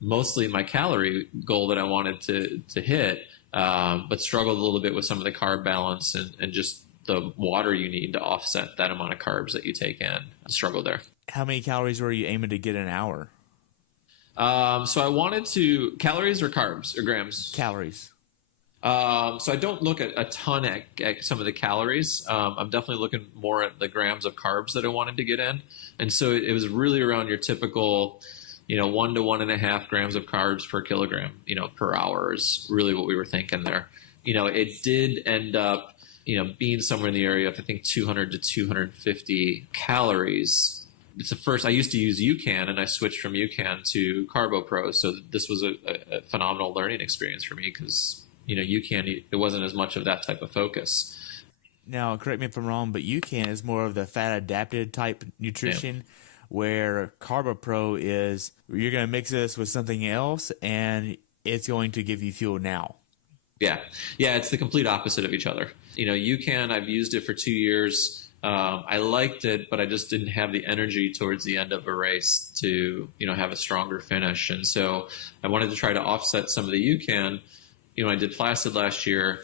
mostly my calorie goal that I wanted to hit, but struggled a little bit with some of the carb balance and just the water you need to offset that amount of carbs that you take in. I struggled there. How many calories were you aiming to get an hour? So I wanted to calories or carbs or grams? Calories. So I don't look at a ton at some of the calories. I'm definitely looking more at the grams of carbs that I wanted to get in. And so it was really around your typical, 1 to 1.5 grams of carbs per kilogram, per hour is really what we were thinking there. It did end up, being somewhere in the area of, I think, 200 to 250 calories. It's the first, I used to use UCAN and I switched from UCAN to CarboPro. So this was a phenomenal learning experience for me because, UCAN, it wasn't as much of that type of focus. Now, correct me if I'm wrong, but UCAN is more of the fat adapted type nutrition. where Carbo Pro is you're going to mix this with something else and it's going to give you fuel now. Yeah. Yeah. It's the complete opposite of each other. I've used it for 2 years. I liked it, but I just didn't have the energy towards the end of a race to, have a stronger finish. And so I wanted to try to offset some of the UCAN. I did Placid last year,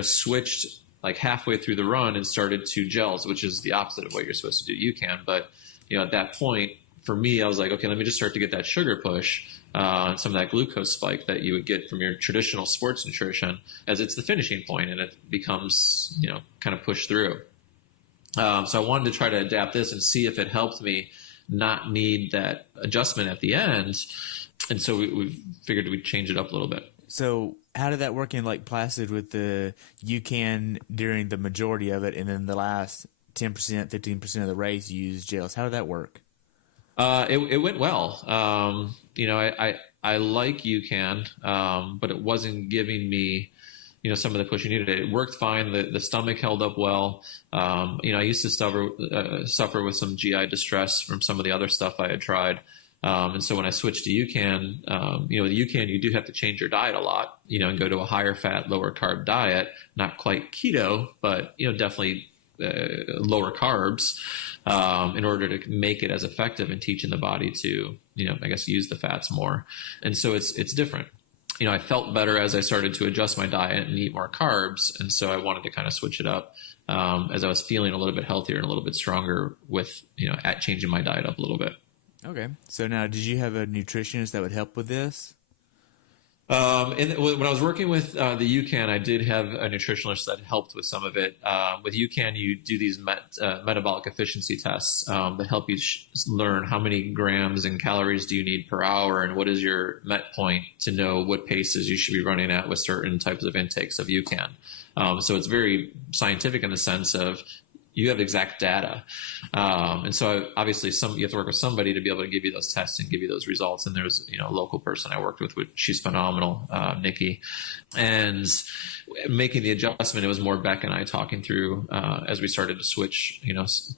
switched like halfway through the run and started 2 gels, which is the opposite of what you're supposed to do. UCAN. But, at that point for me, I was like, okay, let me just start to get that sugar push, some of that glucose spike that you would get from your traditional sports nutrition, as it's the finishing point and it becomes, kind of pushed through. So I wanted to try to adapt this and see if it helped me not need that adjustment at the end. And so we figured we'd change it up a little bit. So how did that work in like Placid with the UCAN during the majority of it, and then the last 10%, 15% of the race you used gels? How did that work? It went well. I like UCAN, but it wasn't giving me some of the push you needed. It worked fine. The stomach held up well. I used to suffer with some GI distress from some of the other stuff I had tried. And so when I switched to UCAN, with UCAN, you do have to change your diet a lot, and go to a higher fat, lower carb diet, not quite keto, but, definitely lower carbs, in order to make it as effective in teaching the body to, use the fats more. And so it's different. I felt better as I started to adjust my diet and eat more carbs. And so I wanted to kind of switch it up, as I was feeling a little bit healthier and a little bit stronger with, at changing my diet up a little bit. Okay. So now, did you have a nutritionist that would help with this? And when I was working with the UCAN, I did have a nutritionist that helped with some of it. With UCAN, you do these metabolic efficiency tests that help you learn how many grams and calories do you need per hour, and what is your met point to know what paces you should be running at with certain types of intakes of UCAN. So it's very scientific in the sense of you have exact data. And so obviously you have to work with somebody to be able to give you those tests and give you those results. And there's, a local person I worked with, she's phenomenal, Nikki. And making the adjustment, it was more Beck and I talking through, as we started to switch,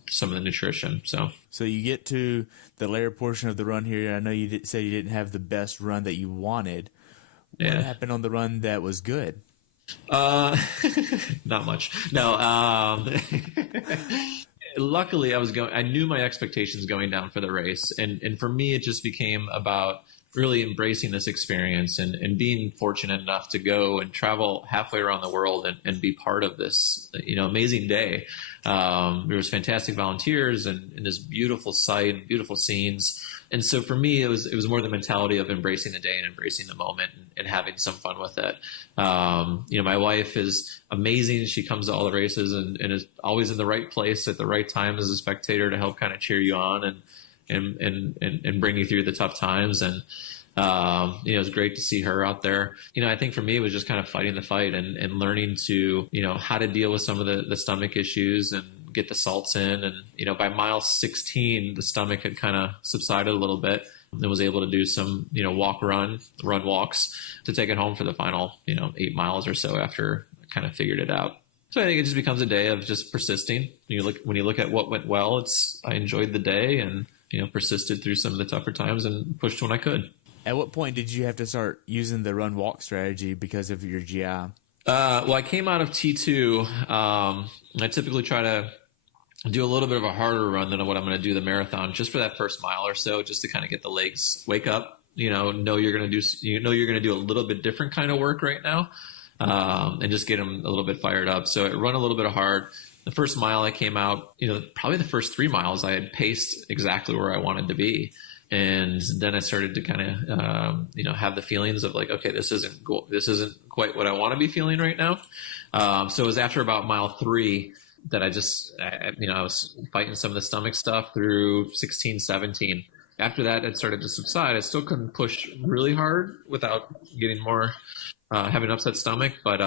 some of the nutrition. So you get to the layer portion of the run here. I know you say you didn't have the best run that you wanted. What happened on the run that was good? Not much. No. Luckily I knew my expectations going down for the race. And for me, it just became about really embracing this experience and being fortunate enough to go and travel halfway around the world and be part of this, amazing day. There was fantastic volunteers and this beautiful site, beautiful scenes. And so for me, it was more the mentality of embracing the day and embracing the moment and having some fun with it. My wife is amazing. She comes to all the races and is always in the right place at the right time as a spectator to help kind of cheer you on and bring you through the tough times. And, it was great to see her out there. I think for me, it was just kind of fighting the fight and learning to, how to deal with some of the stomach issues and get the salts in. And, by mile 16, the stomach had kind of subsided a little bit and was able to do some, run walks to take it home for the final, 8 miles or so after I kind of figured it out. So I think it just becomes a day of just persisting. When you look at what went well, I enjoyed the day and, persisted through some of the tougher times and pushed when I could. At what point did you have to start using the run walk strategy because of your GI? Well, I came out of T2. I typically try to do a little bit of a harder run than what I'm going to do the marathon, just for that first mile or so, just to kind of get the legs wake up. Know you're going to do a little bit different kind of work right now, and just get them a little bit fired up. So I run a little bit hard. The first mile I came out, probably the first 3 miles I had paced exactly where I wanted to be. And then I started to kind of, have the feelings of like, okay, this isn't quite what I want to be feeling right now. So it was after about mile 3 that I was fighting some of the stomach stuff through 16, 17. After that, it started to subside. I still couldn't push really hard without getting more, having an upset stomach. But,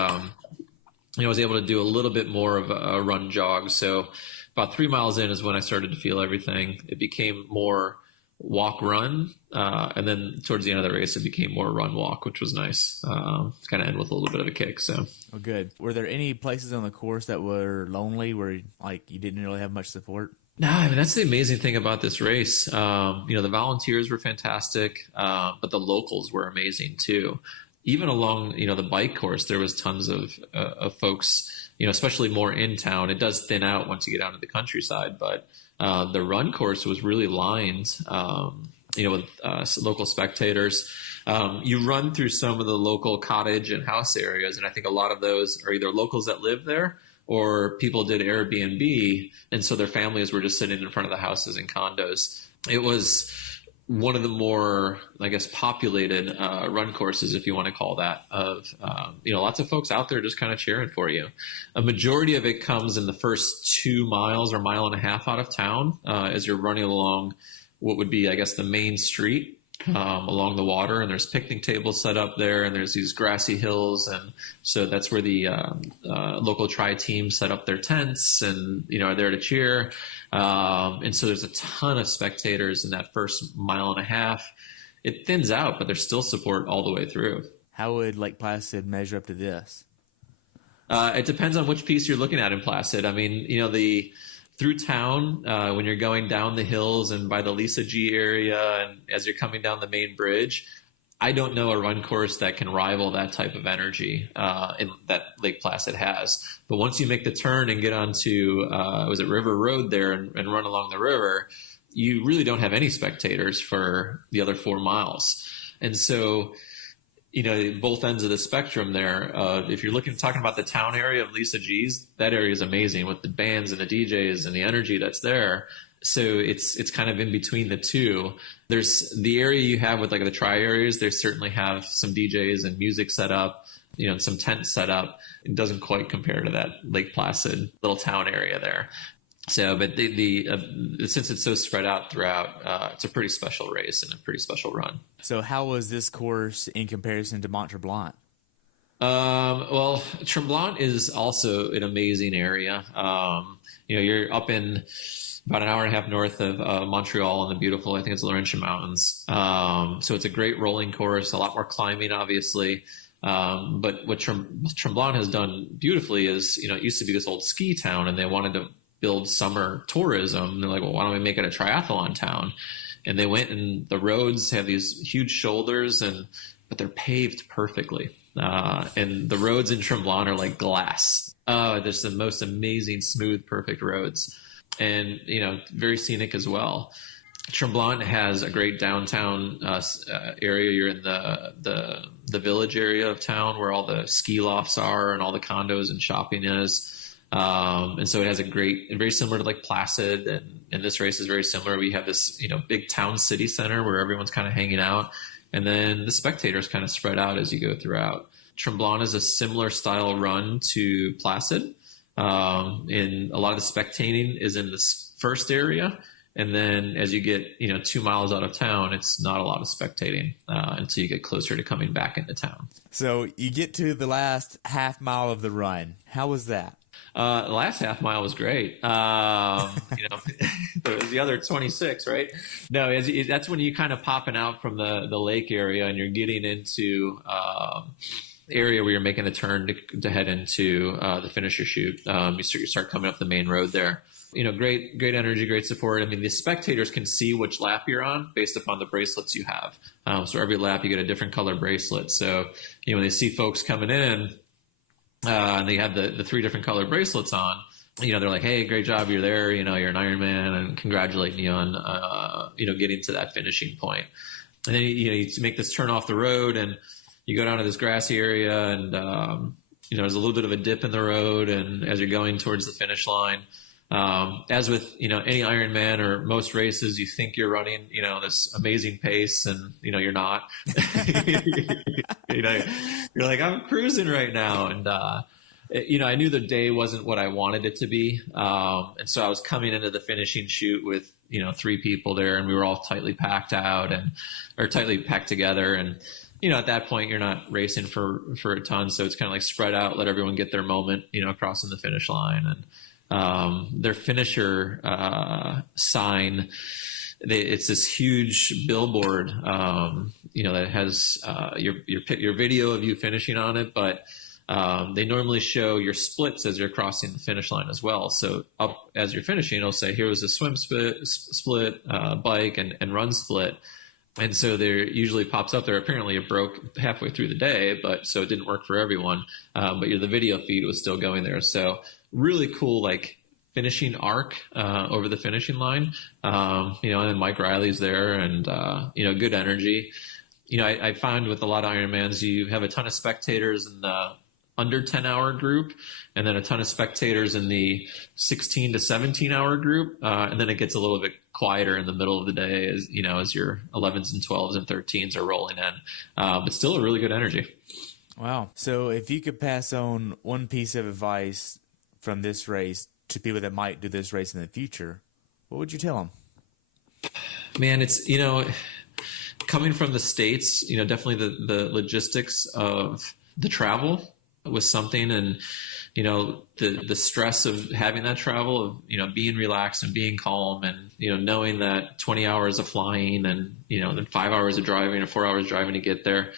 I was able to do a little bit more of a run jog. So about 3 miles in is when I started to feel everything. It became more walk run, and then towards the end of the race it became more run walk, which was nice. Kind of end with a little bit of a kick. So good. Were there any places on the course that were lonely where like you didn't really have much support? No, I mean, that's the amazing thing about this race. The volunteers were fantastic, but the locals were amazing too. Even along, the bike course, there was tons of folks, especially more in town. It does thin out once you get out into the countryside, but the run course was really lined, with local spectators. You run through some of the local cottage and house areas, and I think a lot of those are either locals that live there or people did Airbnb, and so their families were just sitting in front of the houses and condos. It was one of the more, I guess, populated run courses, if you want to call that, of, lots of folks out there just kind of cheering for you. A majority of it comes in the first 2 miles or mile and a half out of town as you're running along what would be, I guess, the main street. Along the water, and there's picnic tables set up there, and there's these grassy hills, and so that's where the local tri team set up their tents and are there to cheer, and so there's a ton of spectators in that first mile and a half. It thins out, but there's still support all the way through. How would Lake Placid measure up to this? It depends on which piece you're looking at in Placid. I mean, through town, when you're going down the hills and by the Lisa G area, and as you're coming down the main bridge, I don't know a run course that can rival that type of energy that Lake Placid has. But once you make the turn and get onto, was it River Road there and run along the river, you really don't have any spectators for the other 4 miles. And so, both ends of the spectrum there. If you're talking about the town area of Lisa G's, that area is amazing with the bands and the DJs and the energy that's there. So it's kind of in between the two. There's the area you have with like the tri areas. They certainly have some DJs and music set up, and some tents set up. It doesn't quite compare to that Lake Placid little town area there. So, but since it's so spread out throughout, it's a pretty special race and a pretty special run. So how was this course in comparison to Mont Tremblant? Well, Tremblant is also an amazing area. You're up in about an hour and a half north of Montreal in the beautiful, I think it's Laurentian Mountains. So it's a great rolling course, a lot more climbing, obviously. But what Tremblant has done beautifully is, it used to be this old ski town, and they wanted to build summer tourism. They're like, well, why don't we make it a triathlon town? And they went, and the roads have these huge shoulders, but they're paved perfectly. And the roads in Tremblant are like glass. There's the most amazing, smooth, perfect roads, and very scenic as well. Tremblant has a great downtown area. You're in the village area of town where all the ski lofts are and all the condos and shopping is. And so it has very similar to like Placid, and this race is very similar. We have this, big town city center where everyone's kind of hanging out, and then the spectators kind of spread out as you go throughout. Tremblant is a similar style run to Placid. In a lot of the spectating is in this first area. And then as you get, 2 miles out of town, it's not a lot of spectating until you get closer to coming back into town. So you get to the last half mile of the run. How was that? The last half mile was great. The other 26, right? No, that's when you kind of popping out from the lake area and you're getting into area where you're making a turn to head into the finisher chute. You start coming up the main road there. Great energy, great support. I mean, the spectators can see which lap you're on based upon the bracelets you have. So every lap you get a different color bracelet. So, when they see folks coming in, and they have the 3 different color bracelets on, they're like, hey, great job. You're there. You're an Ironman, and congratulating you on, getting to that finishing point. And then, you make this turn off the road and you go down to this grassy area, and, there's a little bit of a dip in the road. And as you're going towards the finish line, as with, any Ironman or most races, you think you're running, this amazing pace, and, you're not. You're like, I'm cruising right now. And, I knew the day wasn't what I wanted it to be. And so I was coming into the finishing chute with, 3 people there, and we were all tightly packed together. And, at that point you're not racing for a ton. So it's kind of like spread out, let everyone get their moment, crossing the finish line. And, their finisher, sign, it's this huge billboard, that has, your video of you finishing on it. But, they normally show your splits as you're crossing the finish line as well. So up as you're finishing, it'll say, here was a swim split, bike and run split. And so there usually pops up there. Apparently it broke halfway through the day, so it didn't work for everyone. But the video feed was still going there. So really cool, like finishing arc, over the finishing line. And then Mike Riley's there and, good energy. I find with a lot of Ironmans, you have a ton of spectators in the under 10-hour group, and then a ton of spectators in the 16 to 17-hour group. And then it gets a little bit quieter in the middle of the day as your 11s and 12s and 13s are rolling in. But still a really good energy. Wow. So if you could pass on one piece of advice from this race to people that might do this race in the future, what would you tell them? Man, it's, coming from the States, definitely the logistics of the travel was something, and the stress of having that travel, of being relaxed and being calm, and knowing that 20 hours of flying and then 5 hours of driving or 4 hours driving to get there.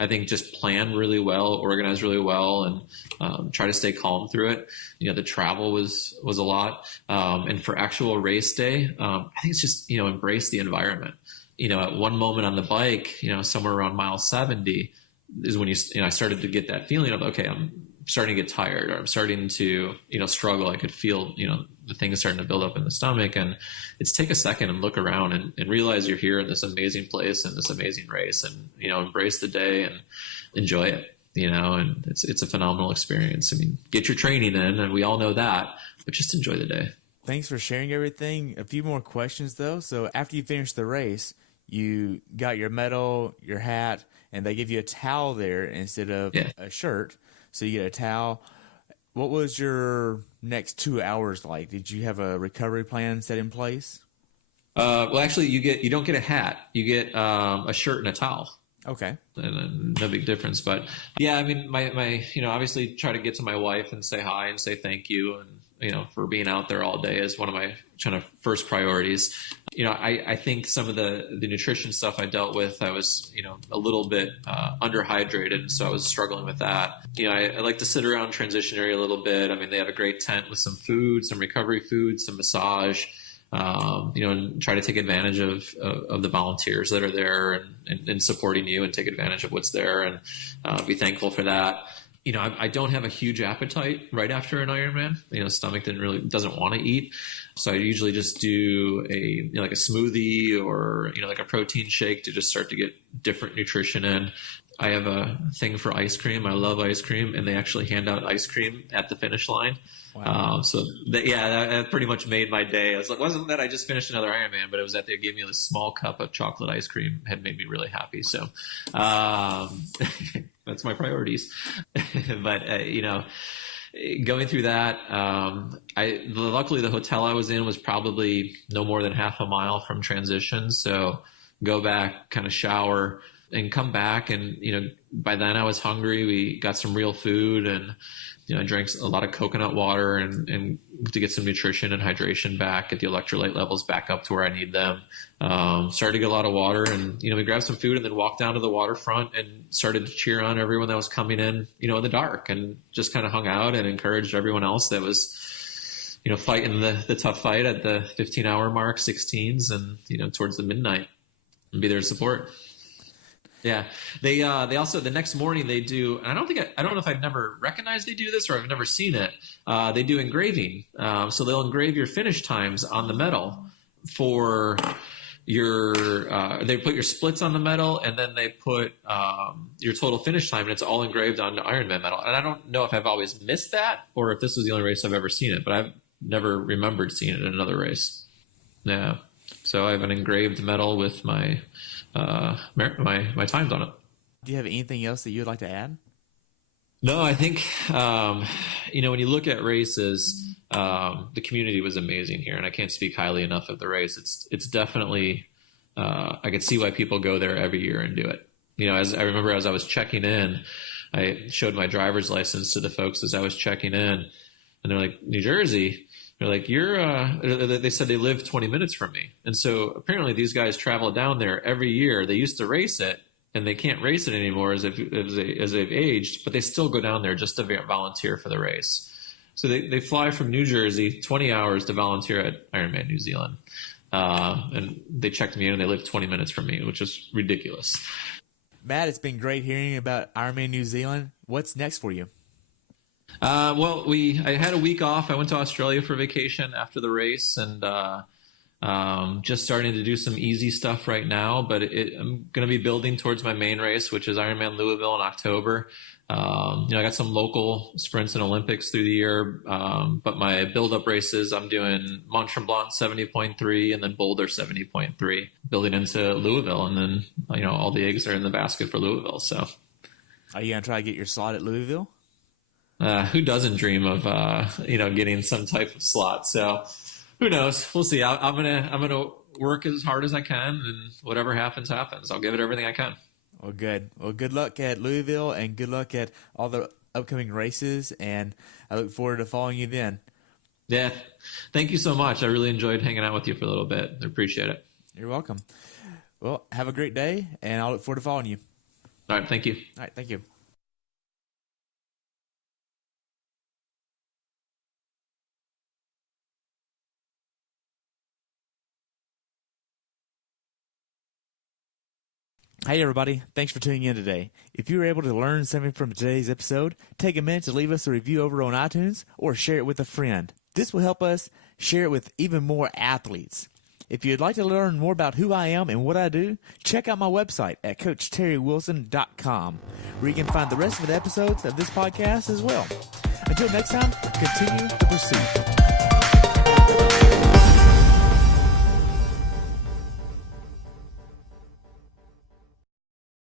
I think just plan really well, organize really well, and try to stay calm through it. The travel was a lot, and for actual race day, I think it's just embrace the environment. At one moment on the bike, somewhere around mile 70 is when I started to get that feeling of, okay, I'm starting to get tired, or I'm starting to, struggle. I could feel, the things starting to build up in the stomach, and it's take a second and look around and realize you're here in this amazing place and this amazing race, and, embrace the day and enjoy it, and it's a phenomenal experience. I mean, get your training in, and we all know that, but just enjoy the day. Thanks for sharing everything. A few more questions though. So after you finished the race, you got your medal, your hat, and they give you a towel there instead of a shirt. So you get a towel. What was your next 2 hours like? Did you have a recovery plan set in place? Well, actually, you don't get a hat. You get a shirt and a towel. Okay. And no big difference. But yeah, I mean, my obviously try to get to my wife and say hi and say thank you, and for being out there all day is one of my kind of first priorities. I think some of the nutrition stuff I dealt with, I was, a little bit underhydrated. So I was struggling with that. I like to sit around transition area a little bit. I mean, they have a great tent with some food, some recovery food, some massage, and try to take advantage of the volunteers that are there and supporting you, and take advantage of what's there, and be thankful for that. I don't have a huge appetite right after an Ironman. Stomach doesn't want to eat. So I usually just do like a smoothie or, like a protein shake to just start to get different nutrition in. I have a thing for ice cream. I love ice cream, and they actually hand out ice cream at the finish line. Wow. That pretty much made my day. I was like, wasn't that I just finished another Ironman, but it was that they gave me this small cup of chocolate ice cream, had made me really happy. So, that's my priorities. But, going through that, luckily the hotel I was in was probably no more than half a mile from transition. So go back, kind of shower, and come back. And, by then I was hungry. We got some real food, and, I drank a lot of coconut water and to get some nutrition and hydration back, get the electrolyte levels back up to where I need them. Started to get a lot of water, and, we grabbed some food and then walked down to the waterfront and started to cheer on everyone that was coming in, in the dark, and just kind of hung out and encouraged everyone else that was, fighting the tough fight at the 15-hour mark, 16s, and, towards the midnight, and be there to support. Yeah. They also, the next morning they do, and I don't know if I've never recognized they do this or I've never seen it. They do engraving. So they'll engrave your finish times on the medal for they put your splits on the medal, and then they put, your total finish time, and it's all engraved on the Ironman medal. And I don't know if I've always missed that or if this was the only race I've ever seen it, but I've never remembered seeing it in another race. Yeah. So I have an engraved medal with my times on it. Do you have anything else that you would like to add? No, I think, when you look at races, the community was amazing here, and I can't speak highly enough of the race. It's definitely, I could see why people go there every year and do it. As I remember, as I was checking in, I showed my driver's license to the folks as I was checking in, and they're like, New Jersey? They're like, they said they live 20 minutes from me. And so apparently these guys travel down there every year. They used to race it, and they can't race it anymore as they've aged, but they still go down there just to volunteer for the race. So they fly from New Jersey 20 hours to volunteer at Ironman New Zealand. And they checked me in and they live 20 minutes from me, which is ridiculous. Matt, it's been great hearing about Ironman New Zealand. What's next for you? Well, I had a week off. I went to Australia for vacation after the race, and just starting to do some easy stuff right now. But I'm going to be building towards my main race, which is Ironman Louisville in October. I got some local sprints and Olympics through the year, but my build-up races, I'm doing Mont Tremblant 70.3 and then Boulder 70.3, building into Louisville, and then all the eggs are in the basket for Louisville. So, are you gonna try to get your slot at Louisville? Who doesn't dream of getting some type of slot? So, who knows? We'll see. I'm gonna work as hard as I can, and whatever happens, happens. I'll give it everything I can. Well, good. Well, good luck at Louisville, and good luck at all the upcoming races, and I look forward to following you then. Yeah. Thank you so much. I really enjoyed hanging out with you for a little bit. I appreciate it. You're welcome. Well, have a great day, and I'll look forward to following you. All right. Thank you. All right. Thank you. Hey everybody, thanks for tuning in today. If you were able to learn something from today's episode, take a minute to leave us a review over on iTunes or share it with a friend. This will help us share it with even more athletes. If you'd like to learn more about who I am and what I do, check out my website at CoachTerryWilson.com, where you can find the rest of the episodes of this podcast as well. Until next time, continue the pursuit.